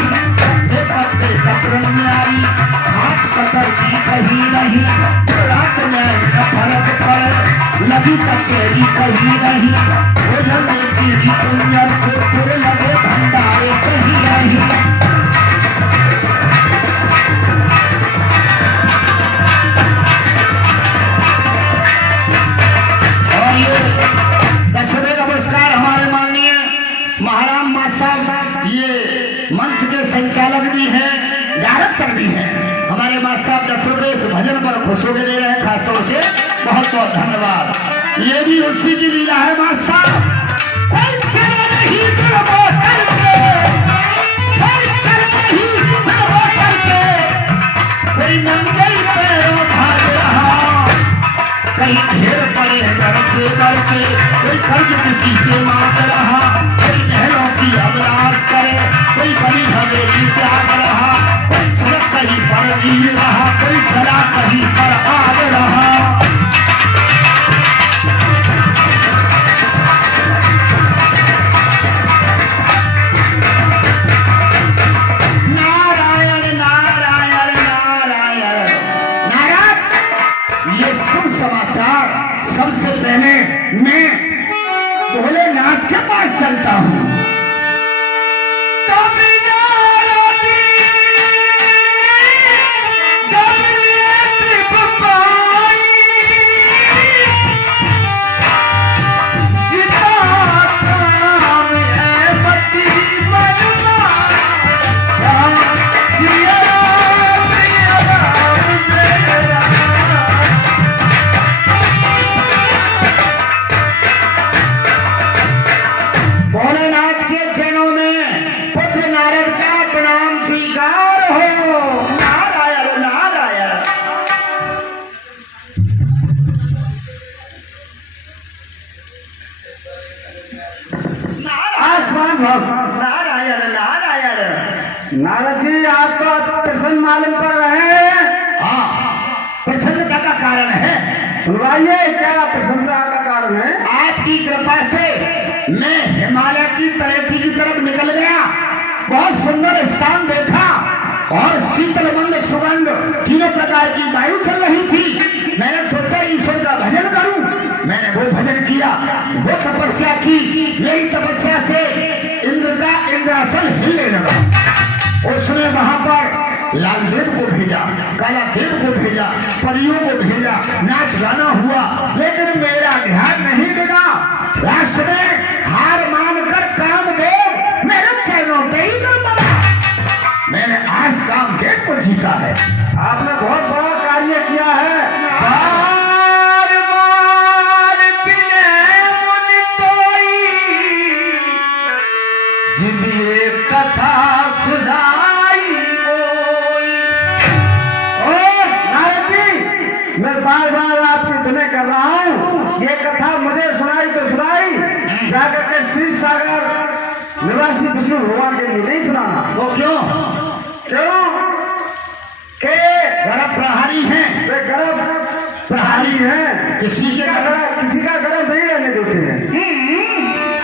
ये पत्ते कतरन में आई हाथ पत्थर की कहीं नहीं, रात में न फर्क पड़े लगी कचेरी कहीं नहीं, भोजन में की कुंजर कुरकुर लगे भंडारे कहीं नहीं। महाराम मास्टर ये मंच के संचालक भी हैं, डायरेक्टर भी हैं। हमारे मास्टर 10 रुपए इस भजन पर खुश होकर दे रहे हैं, खासतौर से बहुत बहुत धन्यवाद। ये भी उसी की लीला है मास्टर। कोई चले नहीं दिल मोटर के, कोई चले नहीं दिल मोटर के, कोई नंगे पैरों भाग रहा, कहीं ढेर पड़े घर के घर के, कोई कर्ज किसी से मांग रहा, कोई बहनों की अभिलाष करे, कोई बड़ी हवेली त्याग रहा, कोई सड़क कहीं पर गिर रहा, कोई चला कहीं पर आग रहा। नारायण नारायण नारायण नारायण। ये शुभ समाचार सबसे पहले मैं भोलेनाथ के पास चलता हूँ। भोलेनाथ के चरणों में पुत्र नारद का प्रणाम स्वीकार हो। नारायण नारायण। आसमान नारायण नारायण। नारद जी आप तो प्रसन्न मालूम पड़ रहे हैं। हाँ, प्रसन्नता का कारण है। सुनवाइए क्या प्रसन्नता का कारण है? आपकी कृपा से मैं हिमालय की तलहटी की तरफ निकल गया, बहुत सुंदर स्थान देखा और शीतल मंद सुगंध तीनों प्रकार की वायु चल रही थी। मैंने सोचा ईश्वर का भजन करूं, मैंने वो भजन किया, वो तपस्या की। मेरी तपस्या से इंद्र का इंद्रासन हिलने लगा। उसने वहां पर लाल देव को भेजा, काला देव को भेजा, परियों को भेजा, नाच गाना हुआ, लेकिन मेरा ध्यान नहीं लगा। लास्ट में हार मानकर कामदेव मेरे चरणों पे ही गिर पड़ा। मैंने आज कामदेव को जीता है। आपने बहुत बड़ा कार्य किया है। बार बार बिने मुनि तोई, जिन ये कथा सुनाई कोई। और नारद जी मैं बार बार आपकी विनय कर रहा हूँ, ये कथा मुझे सुनाई तो सुनाई, जाकर के श्री सागर निवासी विष्णु भगवान के लिए नहीं सुनाना। वो क्यों? क्यों? के गर्भ प्रहारी हैं, वे गर्भ प्रहारी हैं, किसी से किसी का गर्भ नहीं रहने देते हैं।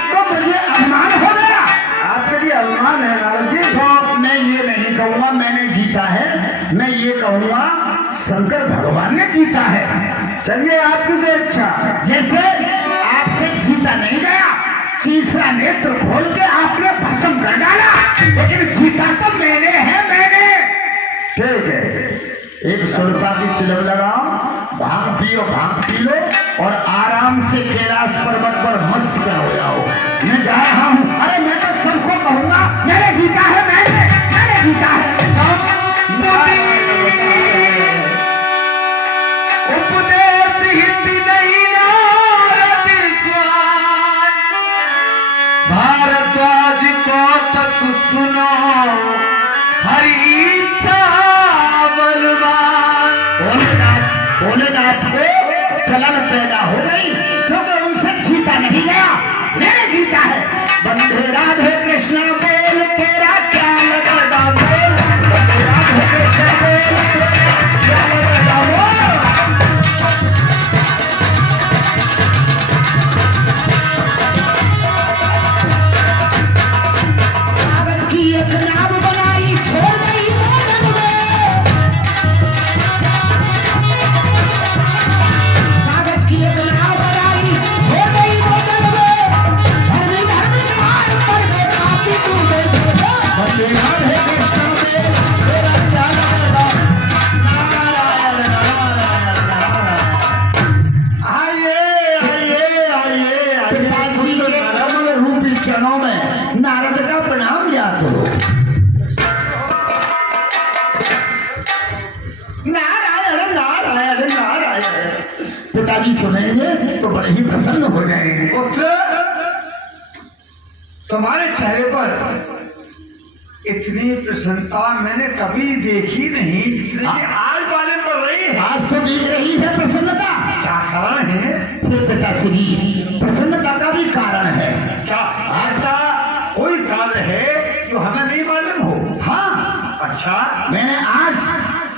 तो मुझे अभिमान हो गया। आपके लिए अभिमान है नारद जी। तो मैं ये नहीं कहूंगा मैंने जीता है, मैं ये कहूंगा शंकर भगवान ने जीता है। चलिए आपकी जो इच्छा। जैसे आपसे जीता नहीं गया, तीसरा नेत्र खोल के आपने भस्म कर डाला, लेकिन जीता तो मैंने है, मैंने। ठीक है, एक 100 रुपया की चिलम लगाओ, भांग पियो, भांग पी लो और आराम से कैलाश पर्वत पर मस्त क्या हो जाओ। मैं जा रहा हूँ। अरे मैं तो सबको कहूंगा मैंने जीता है, मैंने जीता है। उपदेश हिंदी नहीं नारद स्वान, भारद्वाज को तक सुनो हरी इच्छा जलन पैदा हो गई, क्योंकि उनसे जीता नहीं गया, मैंने जीता है। बंदे राधे कृष्ण बोल तेरा क्या लगेगा बोल, बंदे राधे कृष्ण बोल तेरा क्या लगेगा बोल। कागज की एक नाव बनाई, छोड़ गई भोजन में, कागज की एक नाव बनाई, छोड़ गई भोजन में, धर्मी धार्मिक मार्ग पर गए, पापी तू बेटे, बंदे राधे कृष्ण बोल तेरा क्या लगेगा। नारायण नारायण नारायण। आइए आइए आइए आइए। पिताजी के कमल रूपी चरणों में नारद का प्रणाम ज्ञात हो। नारायण नारायण नारायण। पिताजी सुनेंगे तो बड़े ही प्रसन्न हो जाएंगे। पुत्र, तुम्हारे चेहरे पर इतनी प्रसन्नता मैंने कभी देखी नहीं जितनी कि आज वाले पर रही है। आज तो दिख रही है प्रसन्नता। क्या कारण है? फिर पिताश्री, प्रसन्नता का भी कारण है। क्या ऐसा कोई कारण है जो हमें नहीं मालूम हो? हाँ, अच्छा, मैंने आज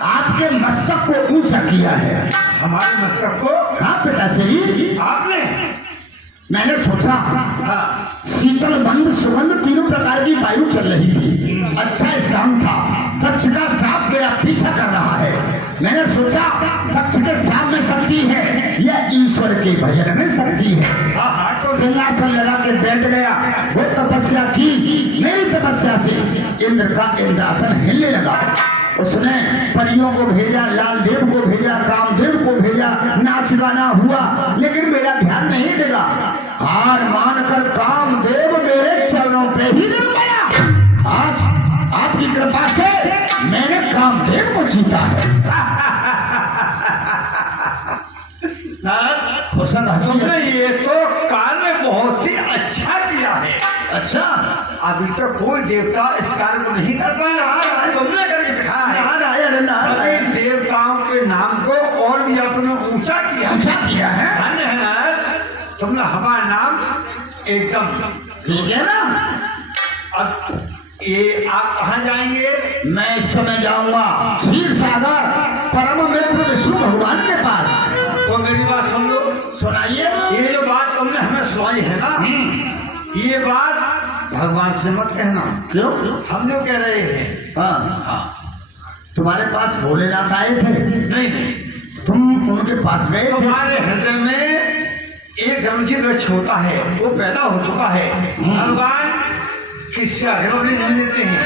आपके मस्तक को ऊंचा किया है। हमारे मस्तक को हाँ पिताश्री, आपने? मैंने सोचा हाँ, शीतल बंद सुगंध तीनों प्रकार की वायु चल रही थी, अच्छा स्थान था, दक्ष का सांप मेरा पीछा कर रहा है। मैंने सोचा दक्ष के सांप में शक्ति है या ईश्वर के भजन में शक्ति है। हाँ हाँ, तो सिंहासन लगा के बैठ गया, वो तपस्या की, मेरी तपस्या से इंद्र का इंद्रासन हिलने लगा। उसने परियों को भेजा, लाल देव को भेजा, कामदेव को भेजा, नाच गाना हुआ, लेकिन मेरा ध्यान नहीं देगा। हार मानकर कामदेव मेरे चरणों पे ही गिर पड़ा। आज आपकी कृपा से मैंने कामदेव को जीता है। खुशन हंसी तुमने ये तो कार्य बहुत ही अच्छा किया है। अच्छा, अभी तक कोई देवता इस कार्य को नहीं कर पाया, तुमने करके दिखाया है। नारायण नारायण। सभी देवताओं के नाम को और भी तुमने ऊंचा किया। अच्छा किया है, धन्य है ना, तुमने हमारा नाम एकदम ठीक है ना। अब ये आप कहाँ जाएंगे? मैं इस समय जाऊंगा क्षीर सागर परम मित्र विष्णु भगवान के पास। तो मेरी बात सुन लो। सुनाइए। ये जो बात तुमने हमें सुनाई है ना, ये बात भगवान से मत कहना। क्यों? हम जो कह रहे हैं। हाँ, तुम्हारे पास भोलेनाथ आए थे, नहीं नहीं, तुम उनके पास गए थे। तुम्हारे हृदय में एक गर्मजी वृक्ष होता है, वो पैदा हो चुका है। भगवान किसी का गर्भ नहीं लेते हैं,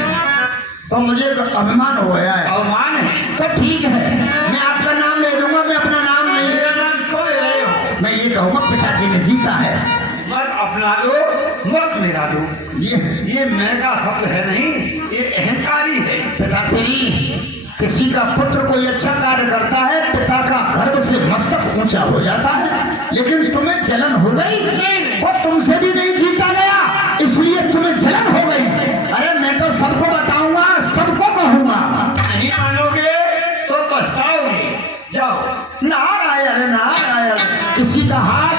तो मुझे तो अभिमान हो गया है। अवमान है। तो ठीक है, मैं आपका नाम ले दूंगा, मैं अपना नाम नहीं। मेरा नाम क्यों ले रहे हो? मैं ये कहूँगा पिताजी ने जीता है। मत अपना लो, मत मेरा लो। ये मैं का शब्द है नहीं, ये अहंकारी है। पिताश्री, किसी का पुत्र कोई अच्छा कार्य करता है, पिता का गर्भ से मस्तक ऊंचा हो जाता है, लेकिन तुम्हें जलन हो गई और तुमसे भी नहीं जीता गया, इसलिए तुम्हें जलन हो गई। अरे मैं तो सबको बताऊंगा, सबको कहूंगा। नहीं मानोगे तो पछताओगे। जाओ। नारायण नारायण। किसी का हाथ,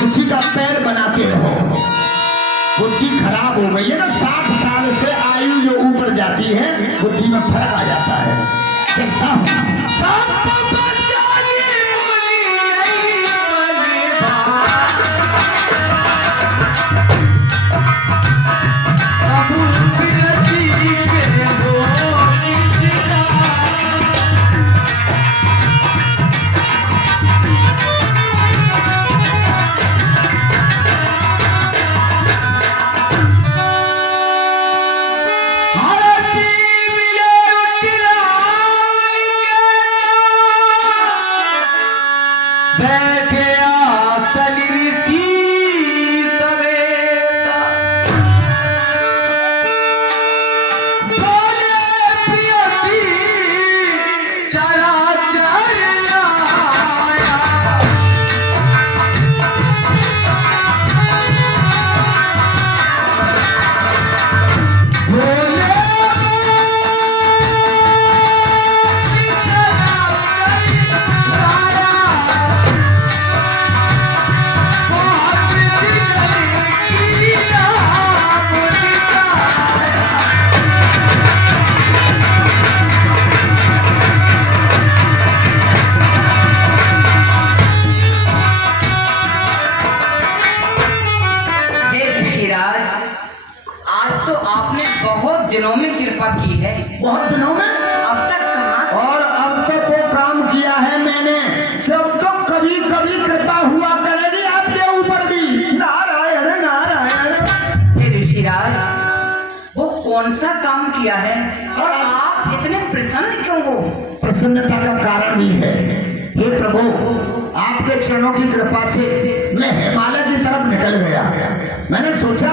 किसी का पैर बनाते रहो। बुद्धि खराब हो गई है ना, 60 साल से आयु जो ऊपर जाती है, बुद्धि में फर्क आ जाता है। कैसा मिले बहुत दिनों में। अब तक कहाँ और अब तो वो काम किया है मैंने कि अब तो कभी कभी कृपा हुआ करेगी आपके ऊपर भी। नारायण नारायण। हे ऋषिराज, वो कौन सा काम किया है और आप इतने प्रसन्न क्यों हो? प्रसन्नता का कारण भी है। हे प्रभु, आपके चरणों की कृपा से मैं हिमालय की तरफ निकल गया। मैंने सोचा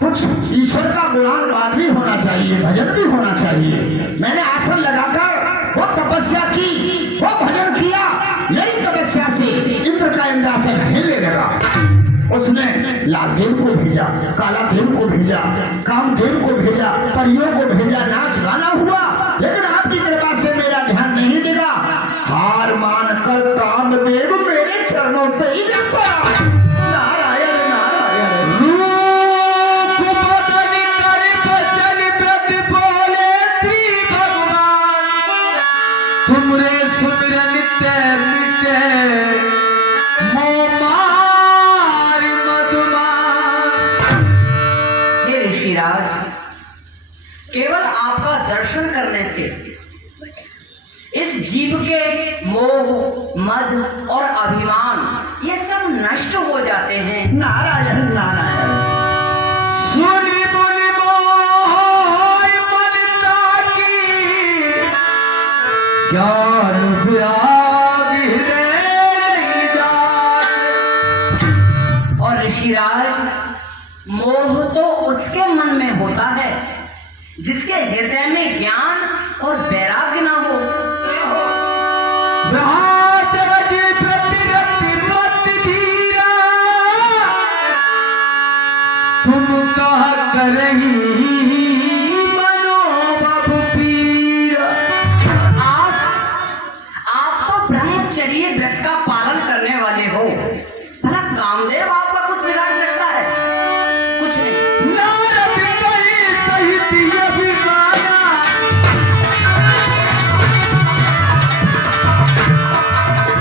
कुछ ईश्वर का गुणान भी होना चाहिए, भजन भी होना चाहिए। मैंने आसन लगाकर वो तपस्या की, वो भजन किया। मेरी तपस्या से इंद्र का इंद्रासन हिलने लगा। उसने लालदेव को भेजा, कालादेव को भेजा, कामदेव को भेजा, परियों को भेजा, नाच गाना हुआ, लेकिन आपकी कृपा से मेरा ध्यान नहीं डिगा। हार मानकर कामदेव मेरे चरणों पे ही गिर पड़ा। नारायण नारायण। रूप बदल कर बचन व्रत बोले श्री भगवान, तुमरे सुमिरन ते मिटे मोह मार मधुमान। हे ऋषिराज, केवल आपका दर्शन करने से इस जीव के मोह, मद और अभिमान ये सब नष्ट हो जाते हैं। नारायण नारायण। सुनी बोली मोह मनता की, ज्ञान विराग हृदय नहीं जाते। और ऋषिराज, मोह तो उसके मन में होता है जिसके हृदय में ज्ञान और वैराग्य ना हो। राज प्रतिरति मत धीरा, तुम कहा करही मनोभव पीरा। आप तो ब्रह्मचर्य व्रत का पालन करने वाले हो, भला कामदेव आपका कुछ बिगाड़ सकता है? कुछ नहीं। नारद कही सहित ये भी माना,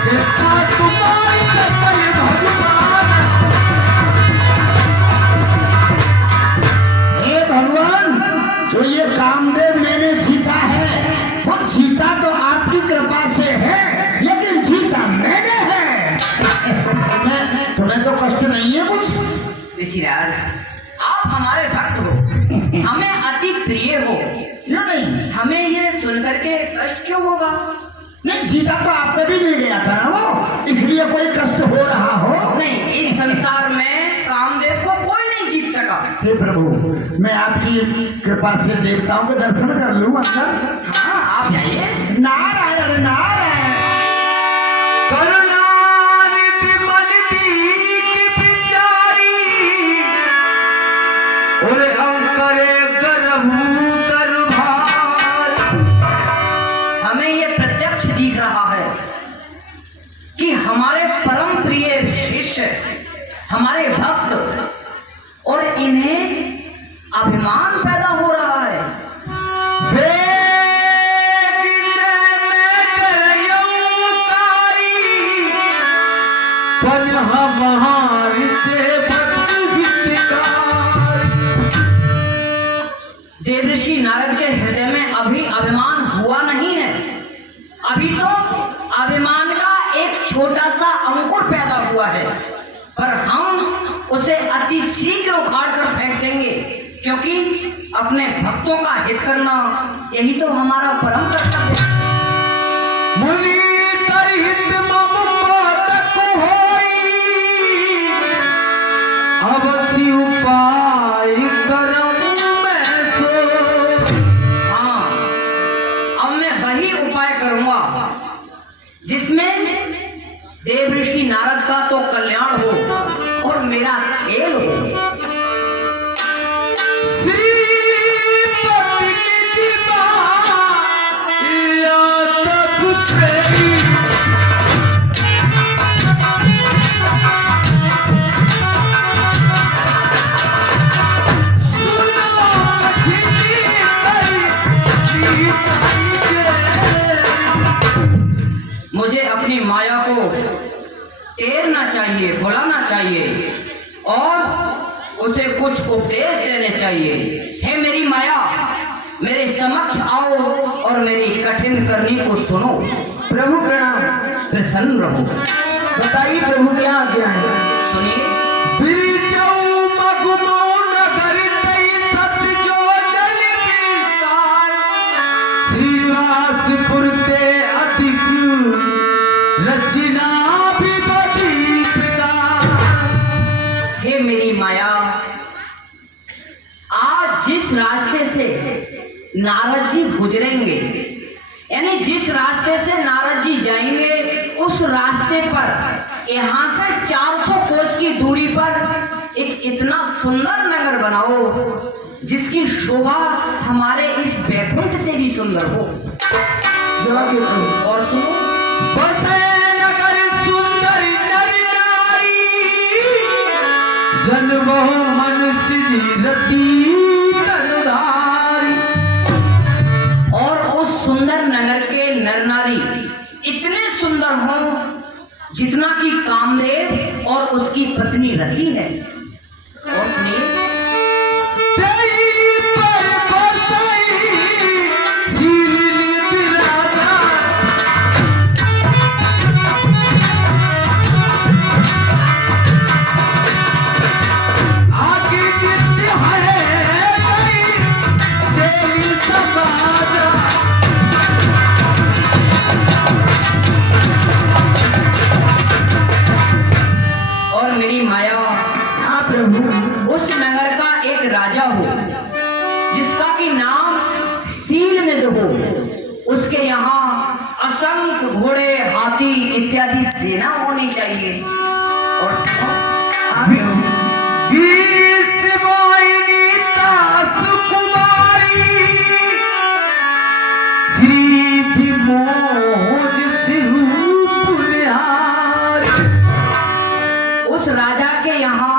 देखा तुम्हारी सकल भगवान। हे भगवान, जो ये कामदेव मैंने जीता है वो जीता तो आपकी कृपा से है, लेकिन जीता मैंने है। तुम्हें तो कष्ट नहीं है कुछ? ऋषिराज, आप हमारे भक्त हो, हमें अति प्रिय हो, क्यों नहीं? हमें ये सुनकर के कष्ट क्यों होगा? नहीं, जीता तो आप पे भी मिल गया था ना वो, इसलिए कोई कष्ट हो रहा हो? नहीं, इस संसार में कामदेव को कोई नहीं जीत सका। हे प्रभु, मैं आपकी कृपा से देवताओं के दर्शन कर लूं अंदर। हाँ, आप जाइए। नारायण नारायण। करुणानिधि मन दीक बिचारी, और अंकरे गर्भू गर्भार। हमें ये प्रत्यक्ष दिख रहा है कि हमारे परम प्रिय शिष्य, हमारे भक्त, और इन्हें अभिमान पैदा हो रहा है। वेग से मैं डरयूं कारी, पन हमारी से भक्त हितकारी। देवऋषि नारद के हृदय में अभी अभिमान हुआ नहीं है। अभी तो अभिमान का एक छोटा सा अंकुर पैदा हुआ है, पर हम उसे अति शीघ्र उखाड़ कर फेंक देंगे, क्योंकि अपने भक्तों का हित करना यही तो हमारा परम कर्तव्य है। मुनि कर हित मम पातक होई, अवश्य उपाय करऊं मैं सो। हाँ, अब मैं वही उपाय करूंगा जिसमें देवऋषि नारद का तो कल्याण हो और मेरा खेल हो। श्रीपति निज या तब तेरी, सुनो कठिनी करी मुझे अपनी माया को टेरना चाहिए, भुलाना चाहिए और उसे कुछ उपदेश देने चाहिए। हे मेरी माया, मेरे समक्ष आओ और मेरी कठिन करनी को सुनो। प्रभु प्रणाम। प्रसन्न रहो। बताइए प्रभु क्या आज्ञा है? सुनिए। श्रीनिवासपुर ते अधिक रचना भी बड़ी प्रकार। हे मेरी माया, आज जिस रास्ते से नारद जी गुजरेंगे, यानी जिस रास्ते से नारद जी जाएंगे, उस रास्ते पर यहाँ से 400 कोस की दूरी पर एक इतना सुंदर नगर बनाओ जिसकी शोभा हमारे इस बैकुंठ से भी सुंदर हो। जाके प्रभु। और सुनो। बसे नगर सुंदर नर नारी, जन्मो मनुष्य जी रति तनुधारी। और उस सुंदर नगर के नर नारी इतने सुंदर हों जितना कि कामदेव और उसकी पत्नी रति है। और सुनिए। तेई पर बसाई सीलित राजा, आगे नित्य है गई सेली समाजा। और मेरी माया, हाँ प्रभु। उस नगर का एक राजा हो जिसका कि नाम शीलनिध हो। उसके यहाँ असंख्य घोड़े, हाथी इत्यादि सेना होनी चाहिए। और सुनो। हाँ प्रभु। 20 मोहिनी दास कुमारी, श्री विमोज स्वरूप निहारी। उस राजा के यहाँ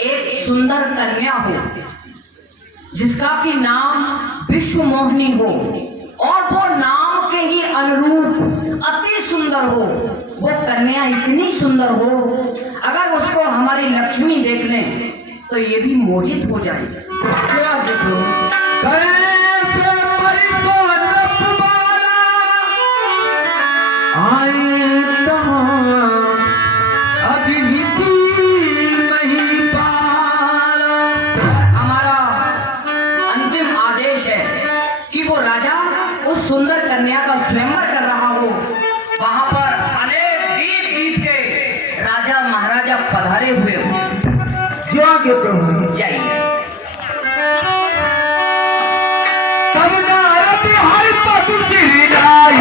एक सुंदर कन्या हो जिसका कि नाम विश्व मोहिनी हो, और वो नाम के ही अनुरूप अति सुंदर हो। वो कन्या इतनी सुंदर हो, अगर उसको हमारी लक्ष्मी देख लें तो ये भी मोहित हो जाए। जाके प्रभु। कैसे परिसो नपवाला, आए तहाँ अग्निति नहीं पाला। हमारा अंतिम आदेश है कि वो राजा उस सुंदर कन्या का स्वयंवर कर रहा हो। वहां पर अनेक दीप दीप के राजा महाराजा पधारे हुए हो। जाके प्रभु। जाइए। तब नारद हर पद सिर डाई,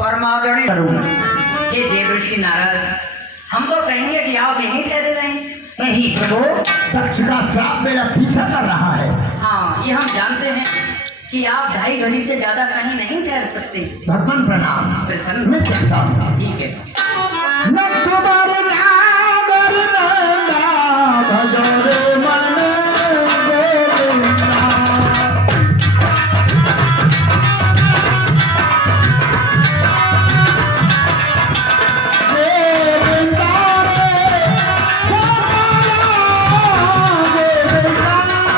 परमादड़ी हे देवर्षि नारद, हम तो कहेंगे कि आप यहीं ठहरे रहें। नहीं प्रभु, दक्ष का श्राप मेरा पीछा कर रहा है। हाँ, ये हम जानते हैं कि आप 2.5 घड़ी से ज्यादा कहीं नहीं ठहर सकते। भगवान प्रणाम। प्रसन्न। मैं कहता हूँ ठीक है। न तुम्हारे नागर नंदा भजरे मन गोविंदा। गोविंदा रे गोपाला, गोविंदा रे गोपाला।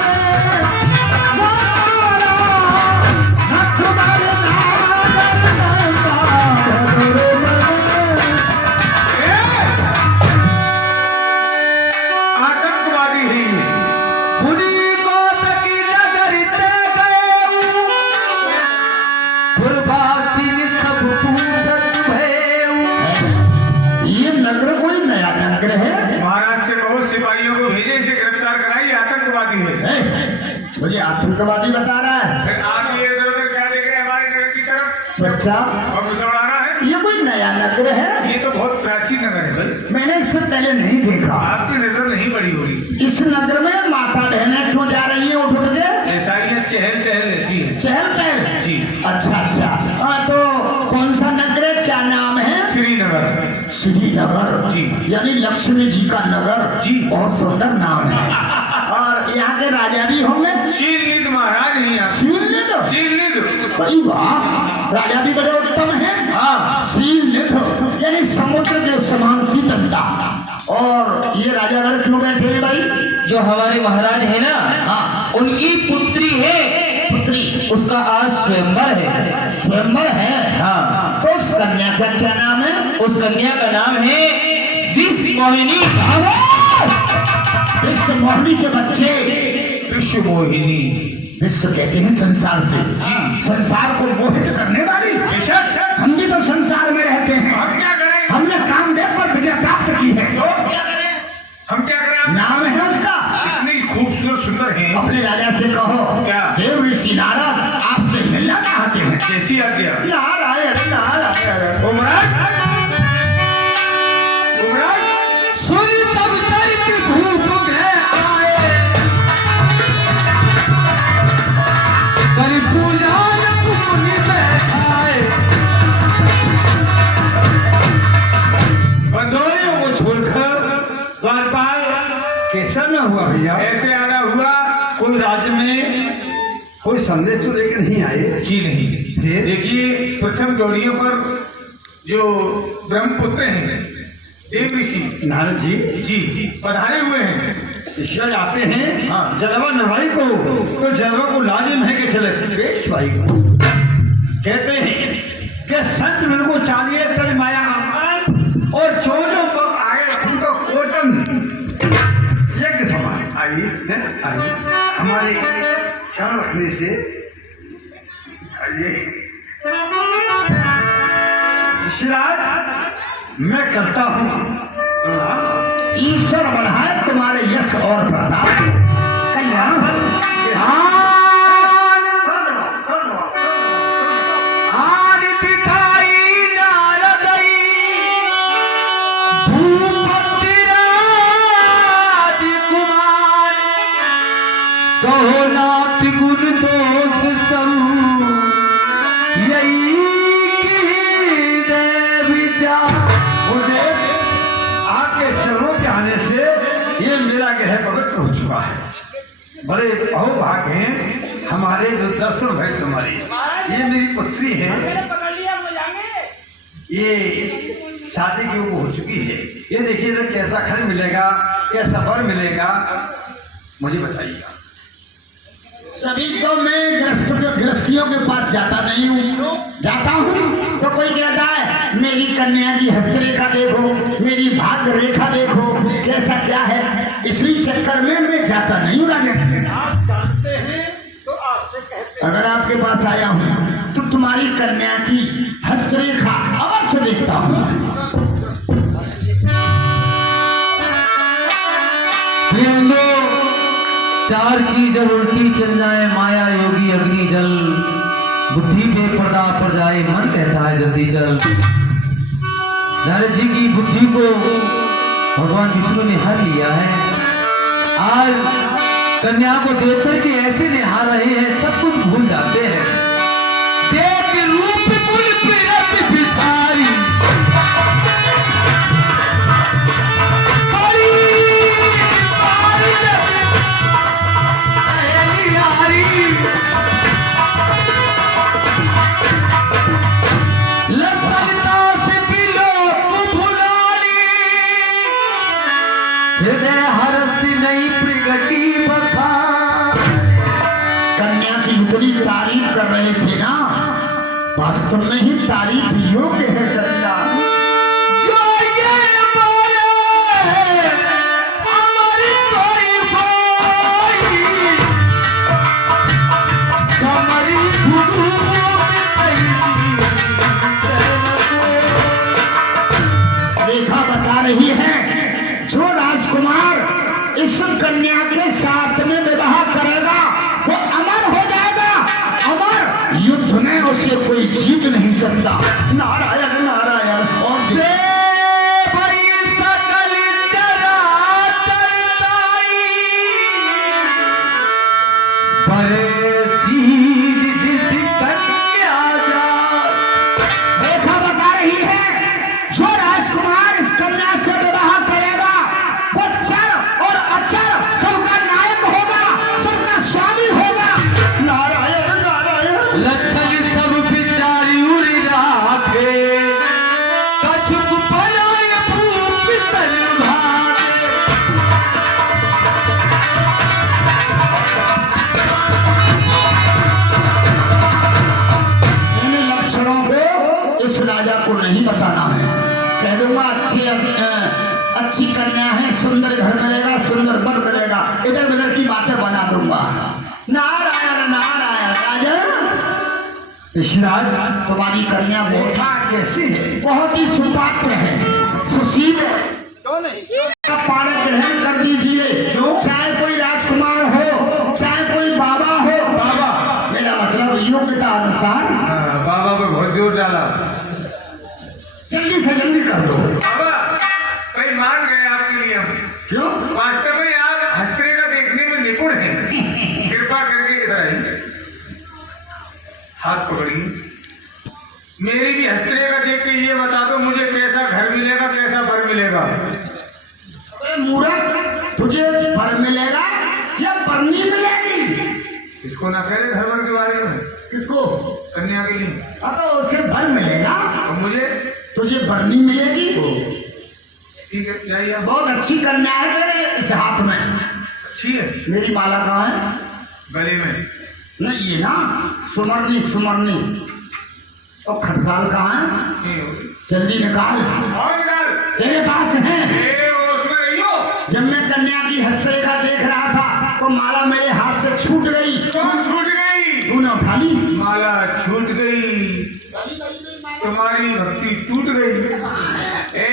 न तुम्हारे नागर नंदा भजरे मन। आतंकवादी ही पुरी को तकी नगर ते गए, पुरवासी सब पूछत भयउ। ये नगर कोई नया नगर है? महाराज से बहुत सिपाहियों को भेजे, इसे गिरफ्तार कराई, आतंकवादी है। मुझे आतंकवादी बता रहा है। फिर आप ये इधर उधर क्या देख रहे हैं हमारे नगर की तरफ बच्चा, और मुसलमाना है? ये कोई नया नगर है? ये तो बहुत प्राचीन नगर है भाई, मैंने इससे पहले नहीं देखा। आपकी नजर नहीं पड़ी होगी। इस नगर में माता बहनें क्यों जा रही है उठ उठ के? ईसाइयाँ चहल पहल रहती है चहल पहल। जी। अच्छा अच्छा। हाँ, तो कौन सा नगर है, क्या नाम है? श्रीनगर। श्रीनगर जी। यानी लक्ष्मी जी का नगर। जी। बहुत सुंदर नाम है। और यहाँ के राजा भी होंगे? शीलनिध महाराज नहीं आते। शीलनिध। शीलनिध। बड़ी वाह, राजा भी बड़े उत्तम हैं। हाँ। शीलनिध यानी समुद्र के समान शीतलता। और ये राजागढ़ क्यों बैठे हैं भाई? जो हमारे महाराज है ना, हाँ। उनकी पुत्री है, पुत्री। उसका आज स्वयंवर है। स्वयंवर है। हाँ, तो उस कन्या का क्या नाम है? उस कन्या का नाम है विश्व मोहिनी। विश्व मोहिनी के बच्चे। विश्व मोहिनी। विश्व कहते हैं संसार से। जी। संसार को मोहित करने वाली। बेशक। हम भी तो संसार में रहते हैं। हम क्या करें? हमने कामदेव पर विजय प्राप्त की है। तो क्या करें? हम क्या करें? नाम है उसका। इतनी खूबसूरत सुंदर है। अपने राजा से कहो। क्या? देव ऋषि नारद आपसे मिलना चाहते हैं। कैसी आज्ञा? नारायण नारायण। उमराज। उमराज। सुन सब चरित धूप ग्रह आए, कर पूजा मुनि बैठाए। बंदोरियों को छोड़कर द्वारपाल कैसा न हुआ भैया? ऐसे आना हुआ। कोई राज्य में कोई संदेश तो लेकर नहीं आए? जी नहीं। फिर? देखिए, प्रथम डोरियों पर जो ब्रह्मपुत्र हैं देव ऋषि नारद जी जी पधारे हुए हैं। ईश्वर आते हैं। हाँ। जलवा नवाई को तो जलवा को लाजिम है कि चले पेश भाई को कहते हैं कि संत मिल को चालिए तल माया आमान और चोजों पर आगे उनका कोटन यज्ञ समान। आइए हैं? आइए हमारे क्षण रखने से आइए। ऋषिराज मैं करता हूँ। ईश्वर बढ़ाए तुम्हारे यश और प्रताप। कल्याण हो। आन दिखाई नारदई, भूपति राजकुमार। कहो नाथ गुण दोष सब, यही की हृदय विचार। मुझे आपके चरणों के आने से ये मेरा ग्रह पवित्र हो चुका है। बड़े अहोभाग्य हैं हमारे जो दर्शन भय तुम्हारे। ये मेरी पुत्री है। ये शादी की उम्र हो चुकी है। ये देखिए तो कैसा घर मिलेगा, कैसा वर मिलेगा, मुझे बताइएगा। सभी तो मैं गृहस्थियों के पास जाता नहीं हूँ। जाता हूँ तो कोई कहता है मेरी कन्या की हस्तरेखा देखो, मेरी भाग्य रेखा देखो, कैसा क्या है। इसी चक्कर में मैं जाता नहीं हूँ राजा। आप जानते हैं तो आपसे कहते अगर आपके पास आया हूँ तो तुम्हारी कन्या की हस्तरेखा अवश्य देखता हूँ। प्रियंगो, चार चीज जब उल्टी चल जाए, माया योगी अग्नि जल, बुद्धि पे पर्दा पड़ जाए, मन कहता है जल्दी चल। नारद जी की बुद्धि को भगवान विष्णु ने हर लिया है। आज कन्या को देख करके ऐसे निहार रहे हैं, सब कुछ भूल जाते हैं। देख रूप कुल पिरत बिसारी, हृदय हरस नहीं प्रगटी बखार। कन्या की इतनी तारीफ कर रहे थे ना, वास्तव में ही तारीफ योग्य है कन्या। जो ये बोले अमर कोई होई, समरी भूमि रेखा बता रही है जो राजकुमार इस कन्या के साथ में विवाह करेगा वो अमर हो जाएगा। अमर युद्ध में उसे कोई जीत नहीं सकता। नारायण नारायण। और से भई सकल चराचर ताई, बरे उस राजा को नहीं बताना है। कह दूंगा अच्छी कन्या है, सुंदर घर मिलेगा, सुंदर वर मिलेगा, इधर उधर की बातें बना दूंगा। नारायण नारायण। राजन ऋषिराज, तुम्हारी कन्या बहुत कैसी है? बहुत ही सुपात्र है, सुशील है। पाणी ग्रहण कर दीजिए, चाहे कोई राजकुमार हो, चाहे कोई बाबा हो। बाबा, मेरा मतलब योग्यता अनुसार। बाबा पे बहुत जोर डाला। जल्दी से जल्दी कर दो। बाबा भाई मान गए आपके लिए हम। क्यों? वास्तव में आप हस्तरेखा देखने में निपुण हैं। कृपा करके इधर आइए, हाथ पकड़िए। मेरी भी हस्तरेखा देख के ये बता दो मुझे कैसा घर मिलेगा, कैसा वर मिलेगा। अबे मूर्ख, तुझे वर मिलेगा या बरनी मिलेगी? इसको ना कह रहे घर वर के बारे में। किसको? कन्या के लिए। अब तो उसे वर मिलेगा, और मुझे तुझे बरनी मिलेगी। ठीक है, जाइए आप। बहुत अच्छी कन्या है तेरे इस हाथ में। अच्छी है। मेरी माला कहाँ है? गले में। नहीं, ये ना सुमरनी सुमरनी। और खटकाल कहाँ है? नहीं होगी। जल्दी निकाल, और निकाल। तेरे पास है। ए, उसमें रहियो। जब मैं कन्या की हस्तरेखा देख रहा था तो माला मेरे हाथ से छूट गई। कौन छूट गई? तूने उठा ली। माला छूट गई, तुम्हारी भक्ति टूट गई। ए,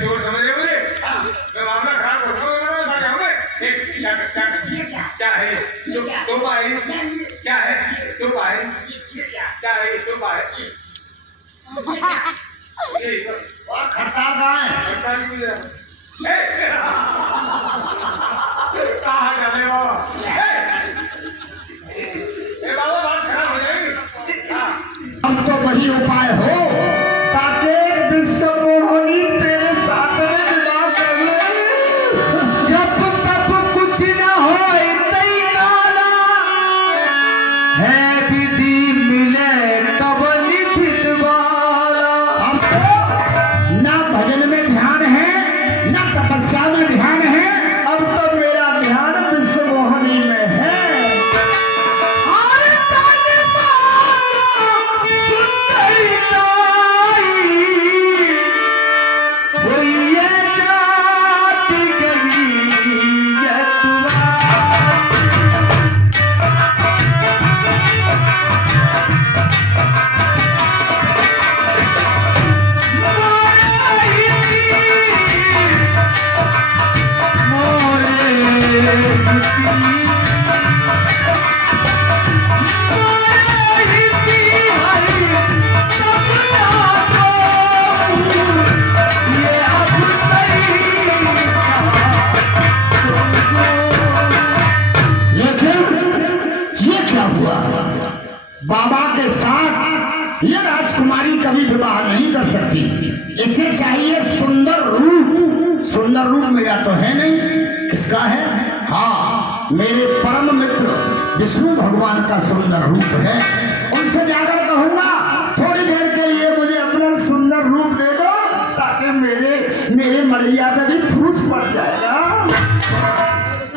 चोर समझ रहे मुझे? मैं मामला खराब कर दूंगा। क्या है? तो पाए क्या है? तो पाए क्या है? तो पाए और खटकाल कहाँ है? कहाँ जाने बाबा? बाबा बात खराब हो जाएगी। अब तो वही उपाय हो ताकि विश्व मोहनी तेरे साथ में विवाह कर ले। जब तब कुछ न होए तई काला, है विधि मिले तब निभित वाला। हम तो ना भजन में ध्यान है, ना तपस्या में ध्यान है। अब तो मेरा ध्यान विश्व मोहनी में है। बाबा के साथ ये राजकुमारी कभी विवाह नहीं कर सकती। इसे चाहिए सुंदर रूप। सुंदर रूप मेरा तो है नहीं, किसका है? हाँ, मेरे परम मित्र विष्णु भगवान का सुंदर रूप है। उनसे जाकर कहूंगा थोड़ी देर के लिए मुझे अपना सुंदर रूप दे दो ताकि मेरे मलिया पे भी फूस पड़ जाएगा।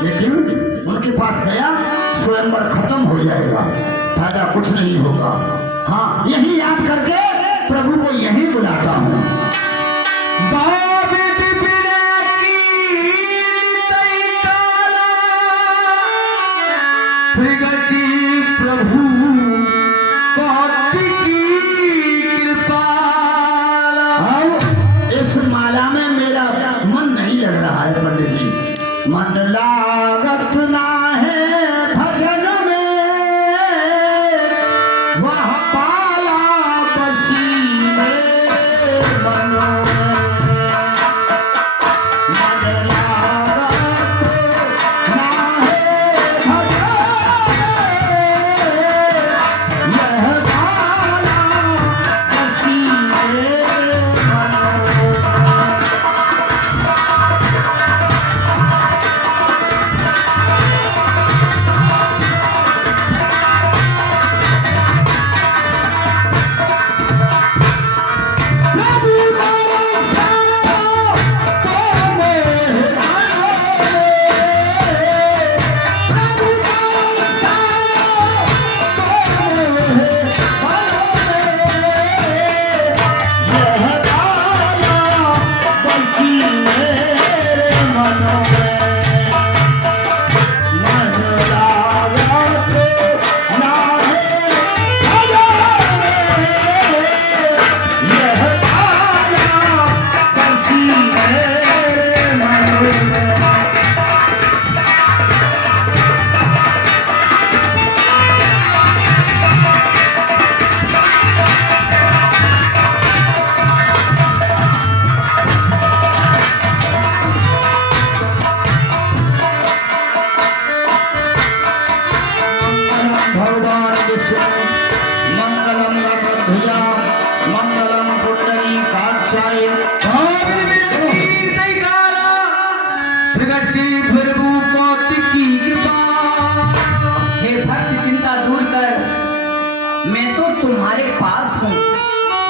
लेकिन उनके पास गया स्वयंवर खत्म हो जाएगा, फायदा कुछ नहीं होगा। हाँ, यही याद करके प्रभु को यही बुलाता हूँ। प्रभु कार्तिकी कृपा। इस माला में मेरा मन नहीं लग रहा है पंडित जी। मन लागत ना है भजन में, वह पाला बसी में।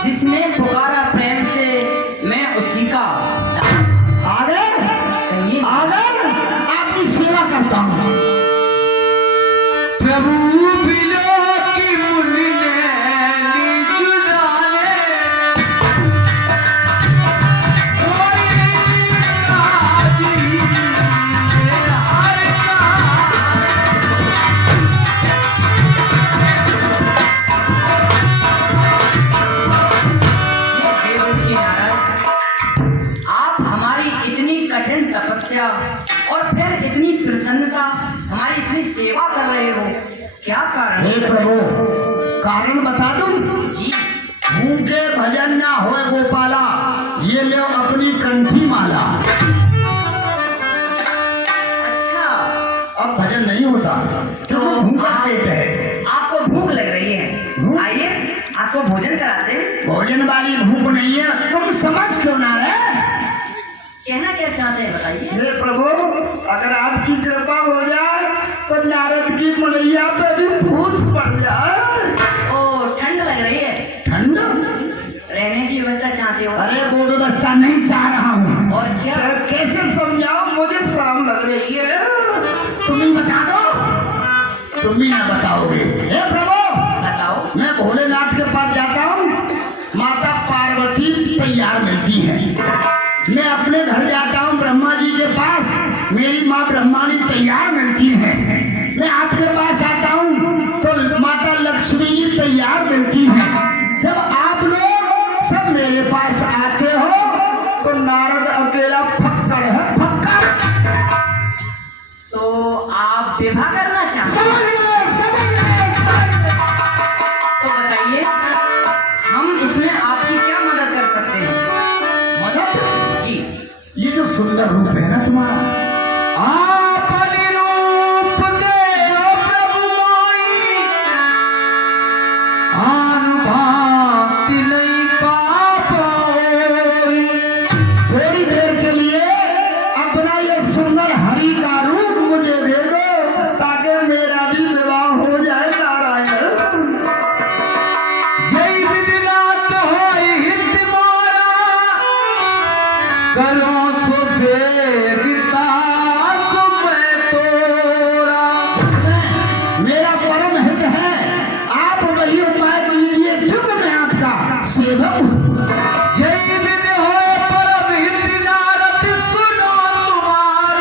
जिसने पुकारा प्रेम से मैं उसी का आगे कहिए आगे आपकी सेवा करता हूँ। प्रभु बिलो की मुनि नैनी जुड़ाले, कोई काजी हर का। देवर्षि नारद, आप हमारी इतनी कठिन तपस्या और फिर इतनी प्रसन्नता, हमारी इतनी सेवा कर रहे हो, क्या कारण हे है? प्रभु कारण बता दूं? जी भूखे भजन ना होए गोपाला, ये ले अपनी कंठी माला। अच्छा, अब भजन नहीं होता क्योंकि भूखा पेट है। आपको भूख लग रही है, आइए आपको भोजन कराते हैं। भोजन वाली भूख नहीं है, तुम समझ क्यों ना रहे? कहना क्या चाहते हैं बताइए। हे प्रभु अगर आपकी कृपा हो जाए तो नारद की मड़ैया पे भी फूस पड़ जाए। ओ ठंड लग रही है, ठंड? रहने की व्यवस्था चाहते हो? अरे वो व्यवस्था नहीं चाह रहा हूँ। और क्या? सर, कैसे समझाओ, मुझे शर्म लग रही है। तुम ही बता दो। तुम ही ना बताओगे। हे प्रभु बताओ। मैं भोलेनाथ के पास जाता हूँ, माता पार्वती तैयार मिलती है। मैं अपने घर जाता हूँ ब्रह्मा जी के पास, मेरी माँ ब्रह्मानी तैयार मिलती है। मैं आपके पास आता हूँ तो माता लक्ष्मी जी तैयार मिलती है। जब आप लोग सब मेरे पास आते हो तो नारद अकेला फक्कड़ है, फक्कड़। तो आप विवाह करना चाहते हैं? समझ गए, समझ गए, समझ गए। तो बताइए हम इसमें आपकी क्या मदद कर सकते हैं? मदद? जी ये जो सुंदर रूप है ना तुम्हारा, आपनि रूप देव प्रभु मोई, आनु भांति नहीं पापोई। थोड़ी देर के लिए अपना ये सुंदर हरि का रूप मुझे दे दो ताकि मेरा भी विवाह हो जाए। नारायण जय विधिनाथ होई हित मोरा, करो सो बेगिता सो मैं तोरा। इसमें मेरा परम हित है, आप वही उपाय कीजिए क्योंकि मैं आपका सेवक हूँ। जय विधि होए परम हित नारद सुनो तुम्हार,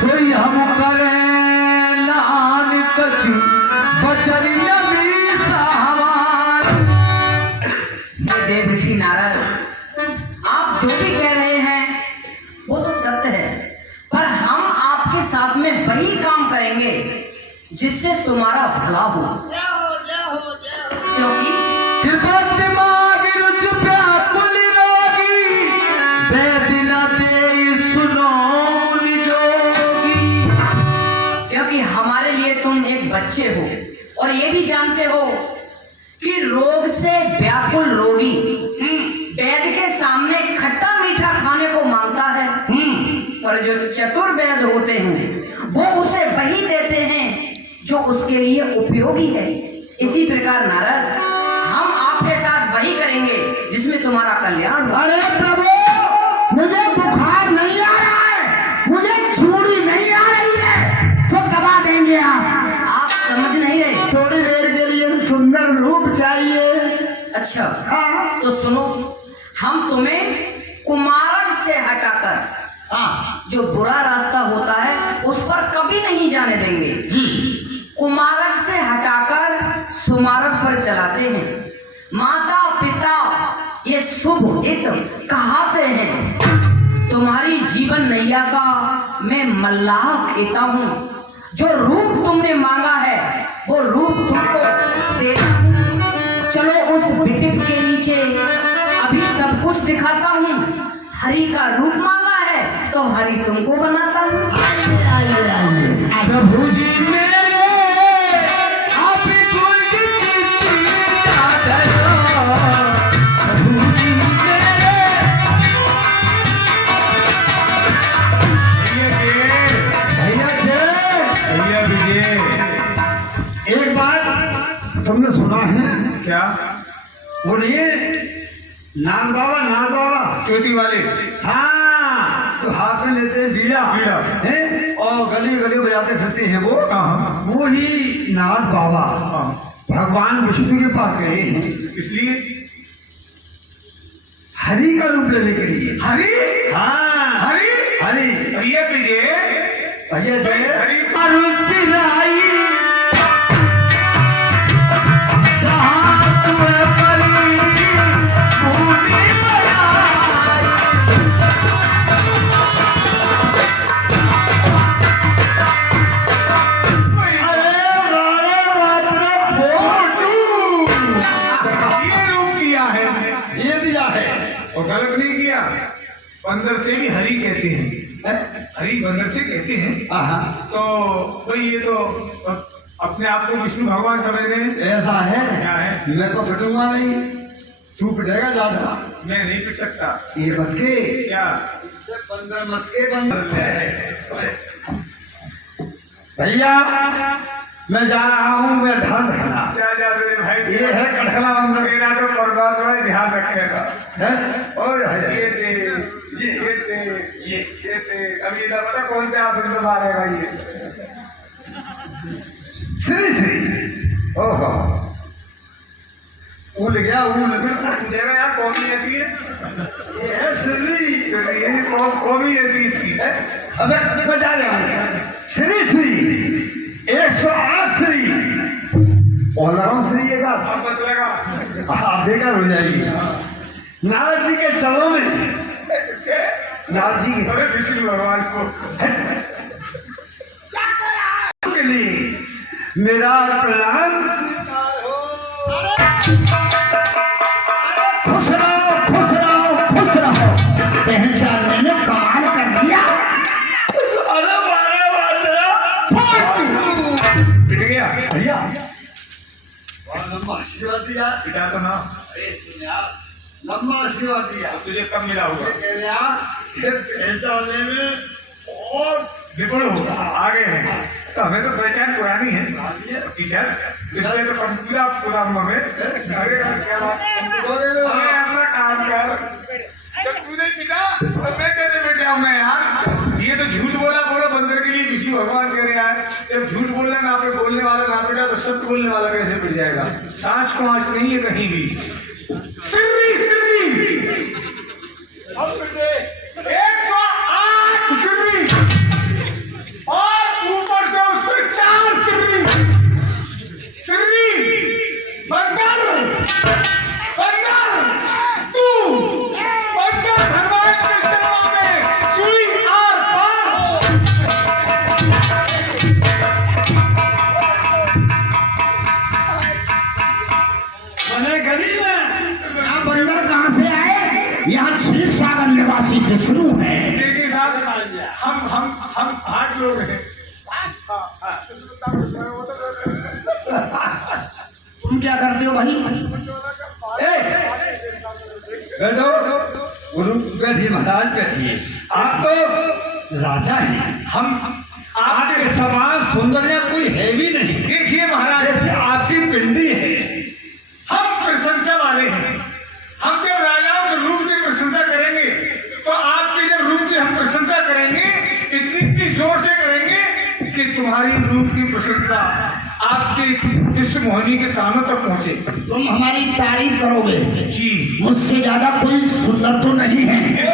सोई हम करें लान कछु बचन नबी सवार। ये देवर्षि नारद, आप जो भी कह रहे हैं वो तो सत्य है, पर हम आपके साथ में वही काम करेंगे जिससे तुम्हारा भला हो। क्योंकि कृपा दिमाग रुच व्याकुल रोगी, वेद न देई सुनो मुनि जोगी। क्योंकि हमारे लिए तुम एक बच्चे हो और ये भी जानते हो कि रोग से व्याकुल रोगी वैद्य के सामने खट्टा मीठा खाने को मांगता है, पर जो चतुर वैद्य होते हैं वो उसे वही देते हैं जो उसके लिए उपयोगी है। इसी प्रकार नारद, हम आपके साथ वही करेंगे जिसमें तुम्हारा कल्याण हो। अरे प्रभु मुझे बुखार नहीं आ रहा है, मुझे चूड़ी नहीं आ रही है, तो दबा देंगे आप समझ नहीं रहे? थोड़ी देर के लिए सुंदर रूप चाहिए। अच्छा हाँ तो सुनो, हम तुम्हें कुमारक से हटाकर हाँ जो बुरा रास्ता होता है उस पर कभी नहीं जाने देंगे। जी कुमारक से हटाकर सुमारक पर चलाते हैं। माता पिता ये शुभ हित कहाते हैं। तुम्हारी जीवन नैया का मैं मल्लाह कहता हूँ। जो रूप तुमने मांगा है वो रूप तुमको देता हूँ। चलो उस बिटिक के नीचे अभी सब कुछ दिखाता हूँ। हरि का रूप मांगा है तो हरि तुमको बनाता हूँ। आइए आइए आइए। प्रभु जी मेरे आप गुण चिट्ठी ना धरो, प्रभु जी मेरे। भैया विजय, एक बात तुमने सुना है क्या? बोलिए नान बाबा चोटी वाले। हाँ, तो हाथ में लेते हैं बीड़ा बीड़ा। हैं और गली गली बजाते फिरते हैं वो। हाँ। वो ही नाथ बाबा भगवान विष्णु के पास गए हैं, इसलिए हरि का रूप लेने के लिए। हरी हाँ, हरी हरि भैया पीजिए भैया जय। हरी अरुसिराई जहाँ तुए परी भूमि बनाई। ये रूप दिया है, ये दिया है। और गलत नहीं किया। बंदर से भी हरी कहते हैं, हरी बंदर से कहते हैं। तो भाई ये तो अपने आप को विष्णु भगवान समझ रहे हैं। ऐसा है, क्या है? मैं तो पिटूंगा नहीं, तू पिटेगा ज्यादा। मैं नहीं पिट सकता। ये बतके क्या बंदर मत के बंदर। भैया मैं जा रहा हूँ, मैं धन धना। जा जा मेरे भाई, ये है कटखला बंदर। मेरा तो परिवार थोड़ा ध्यान रखेगा। है और ये थे, ये थे, ये थे। अब ये ना पता कौन से आसन से मारेगा ये। श्री श्री ओहो उल गया उल। देखो यार कौमी ऐसी है, ये है श्री। ये कौमी ऐसी इसकी है। अबे बजा जाऊंगा। श्री श्री 108 श्री और लगाओ श्री एक आध। अब बदलेगा। आप बेकार हो जाएगी। नारद जी के चरणों में, इसके नारद जी अरे विष्णु भगवान को के लिए मेरा प्रणाम। खुश रहो खुश रहो खुश रहो। पहचानने में कमाल कर दिया। अरे मारे पिट गया। भैया लंबा आशीर्वाद दिया। पिटा तो ना, लंबा आशीर्वाद दिया। तुझे कब मिला होगा? पहचानने में और विपुल होगा। आगे है तो हमें तो पहचान पुरानी है टीचर, इसलिए तो पूरा पूरा में। अरे क्या बात, अरे अपना काम कर। जब तूने पिटा तो मैं कैसे पिट जाऊंगा यार? ये तो झूठ बोला, बोलो बंदर के लिए विष्णु भगवान कह रहे हैं। जब झूठ बोलना ना पे बोलने वाला ना पिटा तो सत्य बोलने वाला कैसे पिट जाएगा? सांच को आंच नहीं है कहीं भी। सिर्री सिर्री अब पिटे 108 सिर्री और ऊपर से उस पर 4 सिर्री। सिर्री बंदर बंदर तू बंदर भगवान के चरणों में सुई और पार हो। मैंने गली में यहाँ बंदर कहाँ से आए? यहाँ क्षीर सागर निवासी विष्णु है। देखिए साहब, हम 8 लोग हैं। तुम क्या करते हो भाई? बैठो गुरु, बैठिए महाराज बैठिए। आप तो राजा हैं, हम आपके समान सुंदर या कोई है भी नहीं। देखिए महाराज, जैसे आपकी पिंडी है। हम प्रशंसा वाले हैं। हम जब राजाओं के रूप की प्रशंसा करेंगे तो आपके जब रूप की हम प्रशंसा करेंगे इतनी जोर से करेंगे कि तुम्हारी रूप की प्रशंसा आपके विश्व मोहिनी के कानों तक पहुंचे। तुम हमारी तारीफ करोगे। जी, मुझसे ज्यादा कोई सुंदर तो नहीं है। इस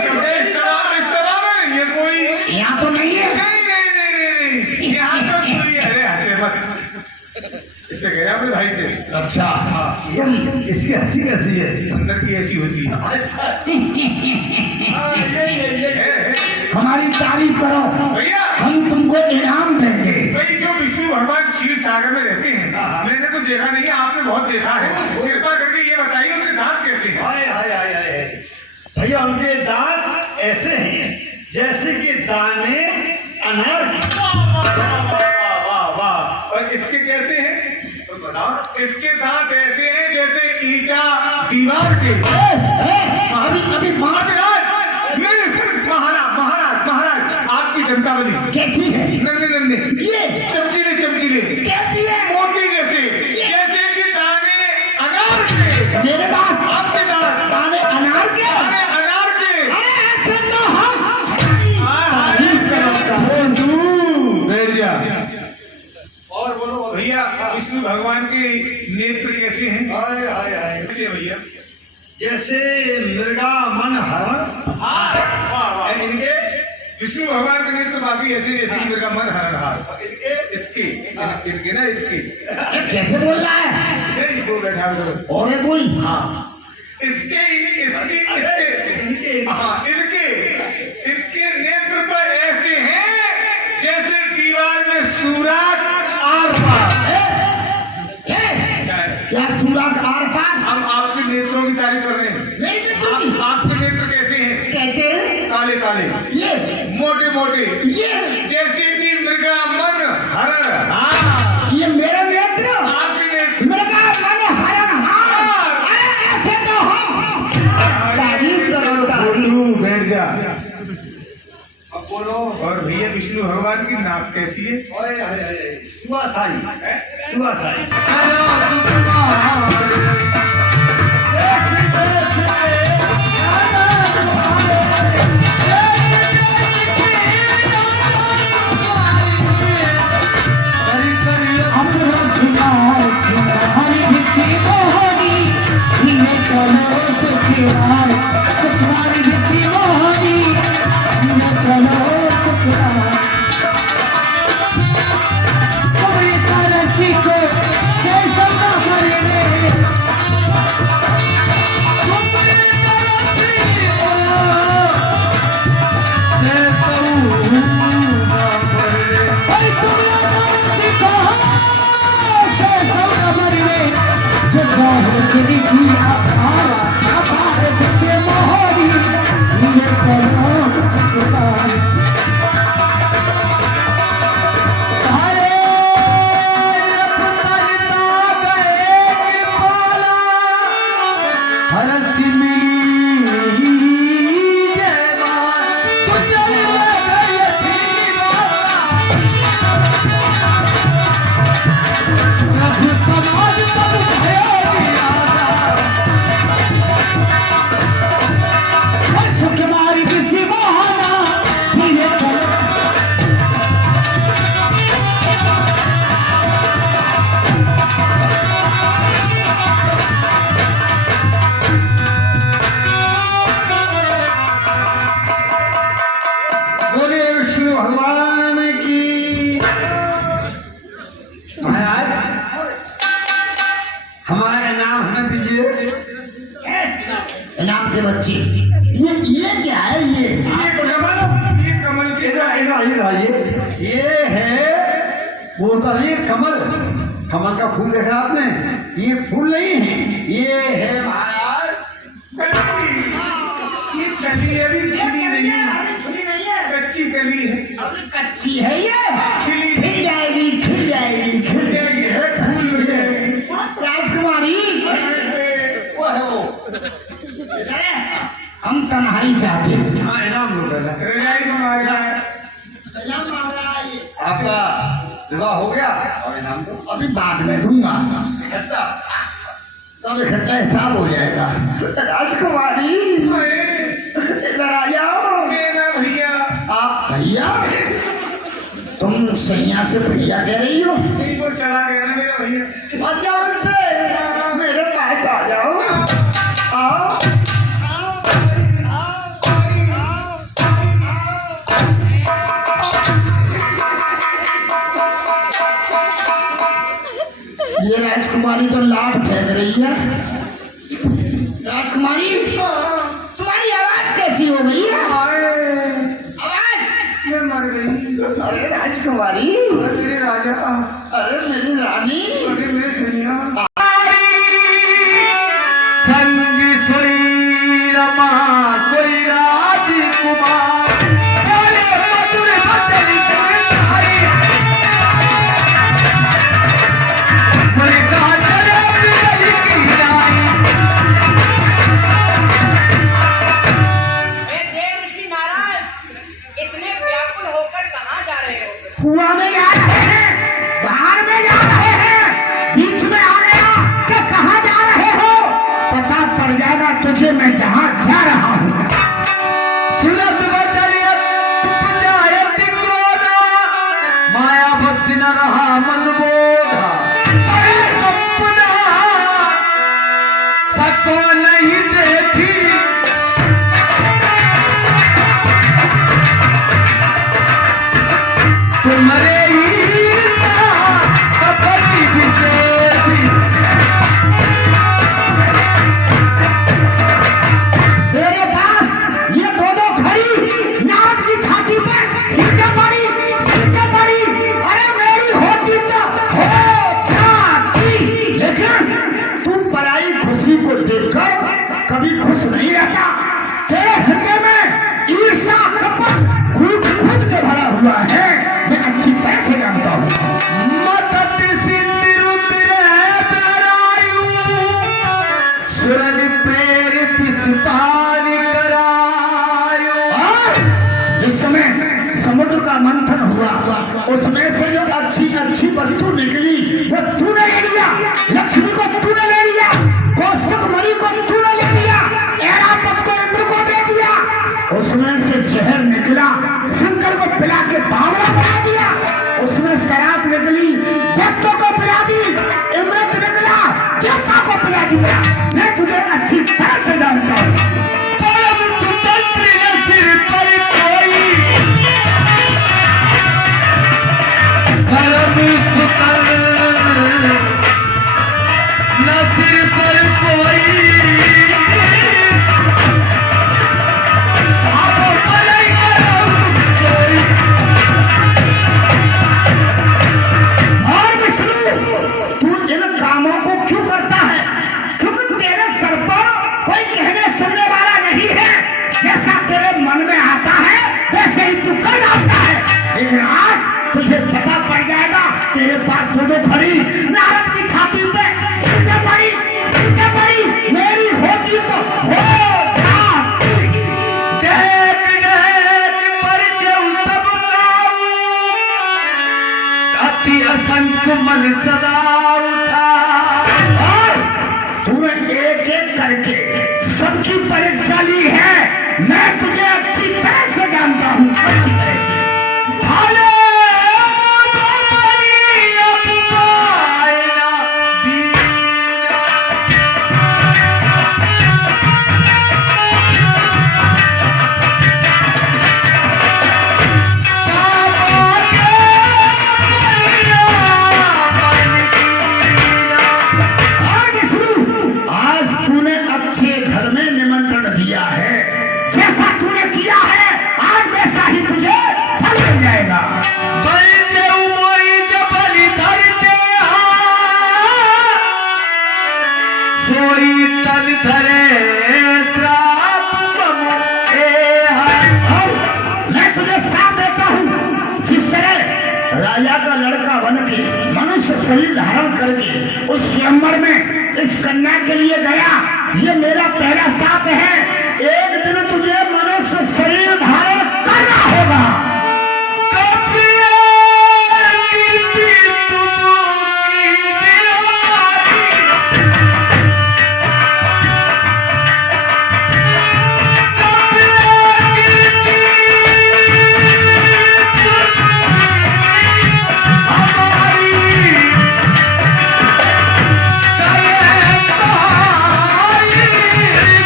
सभा में नहीं है कोई। यहाँ तो नहीं है। नहीं, यहाँ तो कोई। अरे हंसे मत, इससे गया अपने भाई से। अच्छा इसकी हंसी कैसी है? अंदर की ऐसी होती है। हमारी तारीफ करो, भैया हम तुमको इनाम देंगे। भाई जो विष्णु भगवान क्षीर सागर में रहते हैं, मैंने तो देखा नहीं है, आपने बहुत देखा है। कृपा करके ये बताइए उनके दांत कैसे हैं? हाय हाय हाय हाय भैया, उनके दांत ऐसे हैं जैसे कि दाने अनार की। वाह वाह वाह। और इसके कैसे हैं? तो बताओ। इसके दांत ऐसे हैं जैसे ईटा दीवार के। अभी महाराज मेरे सिर, महाराज महाराज महाराज आपकी जनता बली कैसी है? नन्हे नन्हे, ये चमकीले चमकीले, कैसी है? मोटी जैसे, जैसे कि दाने अनार के। मेरे दांत आपके दांत दाने अनार नेत्र कैसे हैं? हाय हाय हाय कैसे हैं भैया? जैसे मृगा मन हरण वाह। इनके विष्णु भगवान के नेत्र बाकी ऐसे जैसे कि मेरा मन हरणहार। इनके इसके इनके ना इसके ये कैसे बोल रहा है? नहीं, वो बैठा करो। और है कोई? हाँ, इसके इसके इसके हाँ, इनके नेत्र तो ऐसे हैं जैसे दीवार में सुराग आर पार। क्या है? क्या सुराग आर पार? हम आपके नेत्रों की तारीफ कर रहे हैं। मेरे नेत्रों की? आपके नेत्र कैसे हैं? कैसे? काले काले, ये मोटे मोटे, ये जैसे कि मृगा मन हरण। हाँ, ये मेरा नेत्र आपके नेत्र मृगा मन हरण। हाँ, अरे ऐसे तो हम तारीफ करो तारीफ। बोलू, बैठ जा। अब बोलो। और भैया विष्णु भगवान की नाक कैसी है? हाय हाय हाय सुहासाई सुहासाई इनाम के बच्चे ये क्या है? ये कमल के ये है बोलता नहीं कमल। कमल का फूल देखा आपने? ये फूल नहीं है, ये है महाराज ये कली अभी खिली नहीं, कच्ची कली है। अभी कच्ची है ये, खिली खिल जाएगी खिल जाएगी खिल जाएगी। है, फूल हो जाएगी। राजकुमारी वो है वो। इधर है। हम तन्हाई चाहते हैं। हाँ इनाम दो पहले। रजाई में मारना है। इनाम मांग रहा है ये। आपका विवाह हो गया और इनाम दो। अभी बाद में दूंगा, इकट्ठा सब इकट्ठा हिसाब हो जाएगा। राजकुमारी इधर आ जाओ। मेरा भैया आप भैया? तुम सैया से भैया कह रही हो? नहीं, वो चला गया ना मेरा भैया। आ जाओ उनसे, मेरे पास आ जाओ। आओ ये राजकुमारी तो लात फेंक रही है। राजकुमारी तुम्हारी आवाज कैसी हो गई है? आवाज मैं मर गई। अरे राजकुमारी, अरे मेरे राजा, अरे मेरी रानी, अरे मेरे सैया। संग सोई रमा सोई राजकुमार बोले मधुर बचन कहताई बोले काजल पिघल की नाई। देव ऋषि नारायण, इतने व्याकुल होकर कहाँ जा रहे हो? कुआं में जा रहे हैं, बाहर में जा रहे हैं, बीच में आ गया कुछ नहीं रहता। तेरे हृदय में ईर्ष्या कपट कूट कूट के भरा हुआ है, मैं अच्छी तरह से जानता हूँ। मतत सिद्धि रुद्र बैरायु सुरन प्रेर पिसपान करायो। और जिस समय समुद्र का मंथन हुआ, उसमें से जो अच्छी अच्छी वस्तु निकली वो तूने ले लिया, लक्ष्मी को तूने ले लिया, कौस्तुभ मणि को तूने ले लिया, ऐरावत को इंद्र को दे दिया। उसमें से जहर निकला, शंकर को पिला के बावड़ा बना दिया। उसमें शराब निकली, दैत्यों को पिला दी, अमृत निकला, देवता को पिला दिया। मैं तुझे अच्छी तरह से जानता हूँ। परम स्वतंत्र न सिर पर कोई, परम स्वतंत्र न सिर पर कोई, आप भलाई करो कोई। और विष्णु, तू इन कामों को क्यों करता है? क्योंकि तेरे सर पर कोई कहने सुनने वाला नहीं है। जैसा तेरे मन में आता है वैसे ही तू कर डालता है। लेकिन आज तुझे पता पड़ जाएगा, तेरे पास दो खड़ी नारद की छाती पे इनके पड़ी मेरी होती तो हो जाती। डेक डेक पर जो सब काऊ, अति असंख्य मन सदा उठा। और तूने एक एक करके सबकी परीक्षा ली है। मैं तुझे अच्छी तरह से जानता हूँ, अच्छी तरह से। भाले बाबरी अब पायना दीना। बाबा के परिया मन कीना। और विष्णु, आज तूने अच्छे घर में निमंत्रण दिया है। जैसा तूने किया है आज वैसा ही तुझे फल मिल जाएगा। बलजे उमोई जबल धरते हाथ, सोई तन धरे श्राप बमु ए हाथ। और मैं तुझे साथ देता हूँ, जिस तरह राजा का लड़का बन के मनुष्य शरीर धारण करके उस स्वयंवर में इस कन्या के लिए गया, ये मेरा पहला साप है। एक दिन तुझे मनुष्य शरीर धारण करना होगा। कपिया कीर्ति तुमकी निरमारी, कपिया कीर्ति हमारी, करे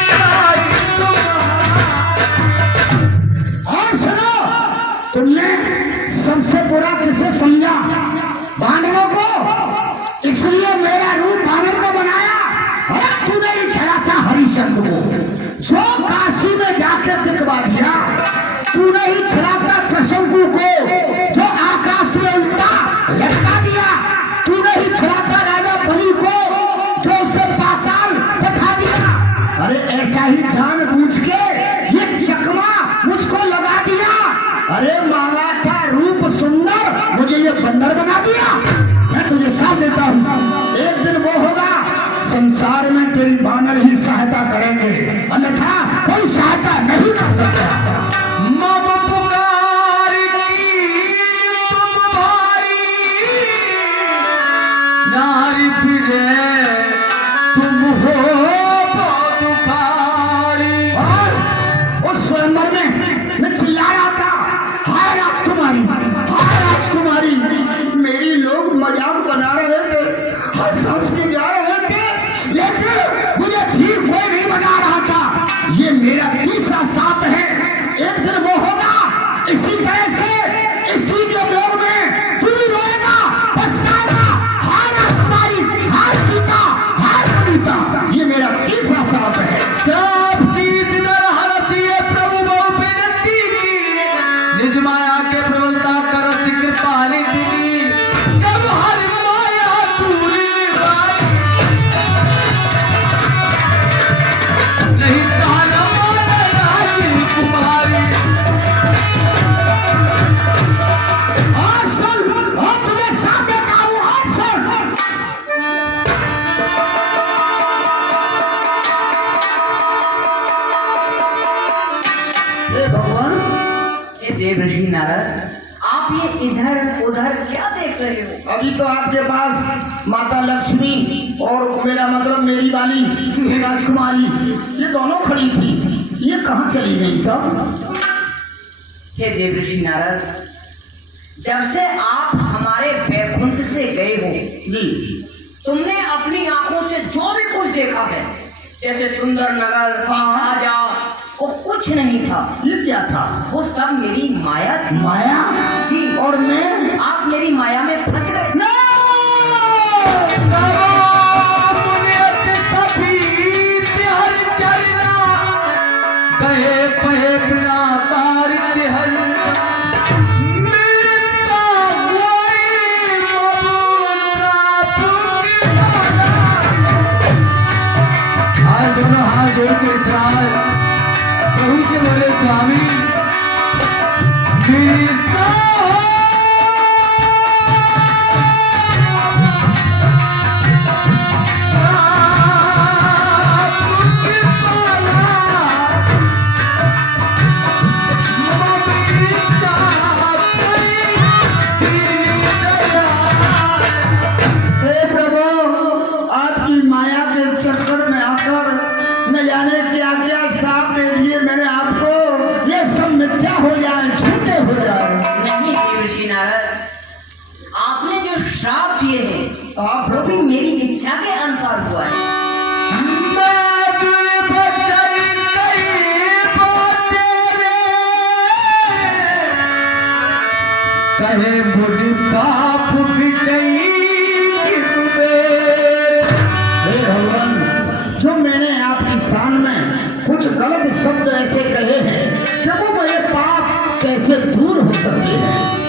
कहाई और सुनो, तुमने सबसे बुरा किसे समझा? बानरों को। इसलिए मेरा रूप बानर को बनाया। अरे तूने ही छड़ा था हरिश्चंद्र को, जो काशी में जाके बिकवा दिया। तूने ही छड़ा था प्रशंकु को, जो आकाश में उल्टा लटका दिया। तूने ही छड़ा था राजा बलि को, जो उसे पाताल पठा दिया। अरे ऐसा ही जानबूझ के ये चकमा मुझको लगा दिया। अरे मांगा था रूप सुंदर, मुझे ये बंदर बना दिया। मैं तुझे साथ देता हूँ, एक दिन वो होगा संसार में तेरी बानर ही सहायता करेंगे, अन्यथा कोई सहायता नहीं कर सकता। मम पुकार कीन तुम भारी, नारी फिरे तुम हो दुखारी। और उस स्वयंवर में मैं चिल्ला रहा था, हाय राजकुमारी, हाय राजकुमारी। मेरी लोग मजाक बना रहे थे, हंस हंस के जा रहे थे, लेकिन मुझे भीड़ कोई नहीं बना रहा था। ये मेरा तीसरा साप है। एक देव ऋषि नारद, आप ये इधर उधर क्या देख रहे हो? अभी तो आपके पास माता लक्ष्मी और मेरा मतलब मेरी वाली राजकुमारी ये दोनों खड़ी थी, ये कहाँ चली गई सब? हे देव ऋषि नारद, जब से आप हमारे वैकुंठ से गए हो जी, तुमने अपनी आंखों से जो भी कुछ देखा है, जैसे सुंदर नगर, राजा, वो कुछ नहीं था। ये क्या था? वो सब मेरी माया थी। माया? जी। और मैं? आप मेरी माया में फंस गए। कहे पहे बिना तारित हर मिलता कोई मबूरा पुकारा। आज दोनों हाथ जोड़ के विश्राम प्रभु से बोले, स्वामी मेरी श्राप दिए हैं वो भी मेरी इच्छा के अनुसार हुआ है। कहे बुढ़ी बाप भी गई हे भगवान, जो मैंने आपकी शान में कुछ गलत शब्द ऐसे कहे हैं कि वो मेरे पाप कैसे दूर हो सकते हैं?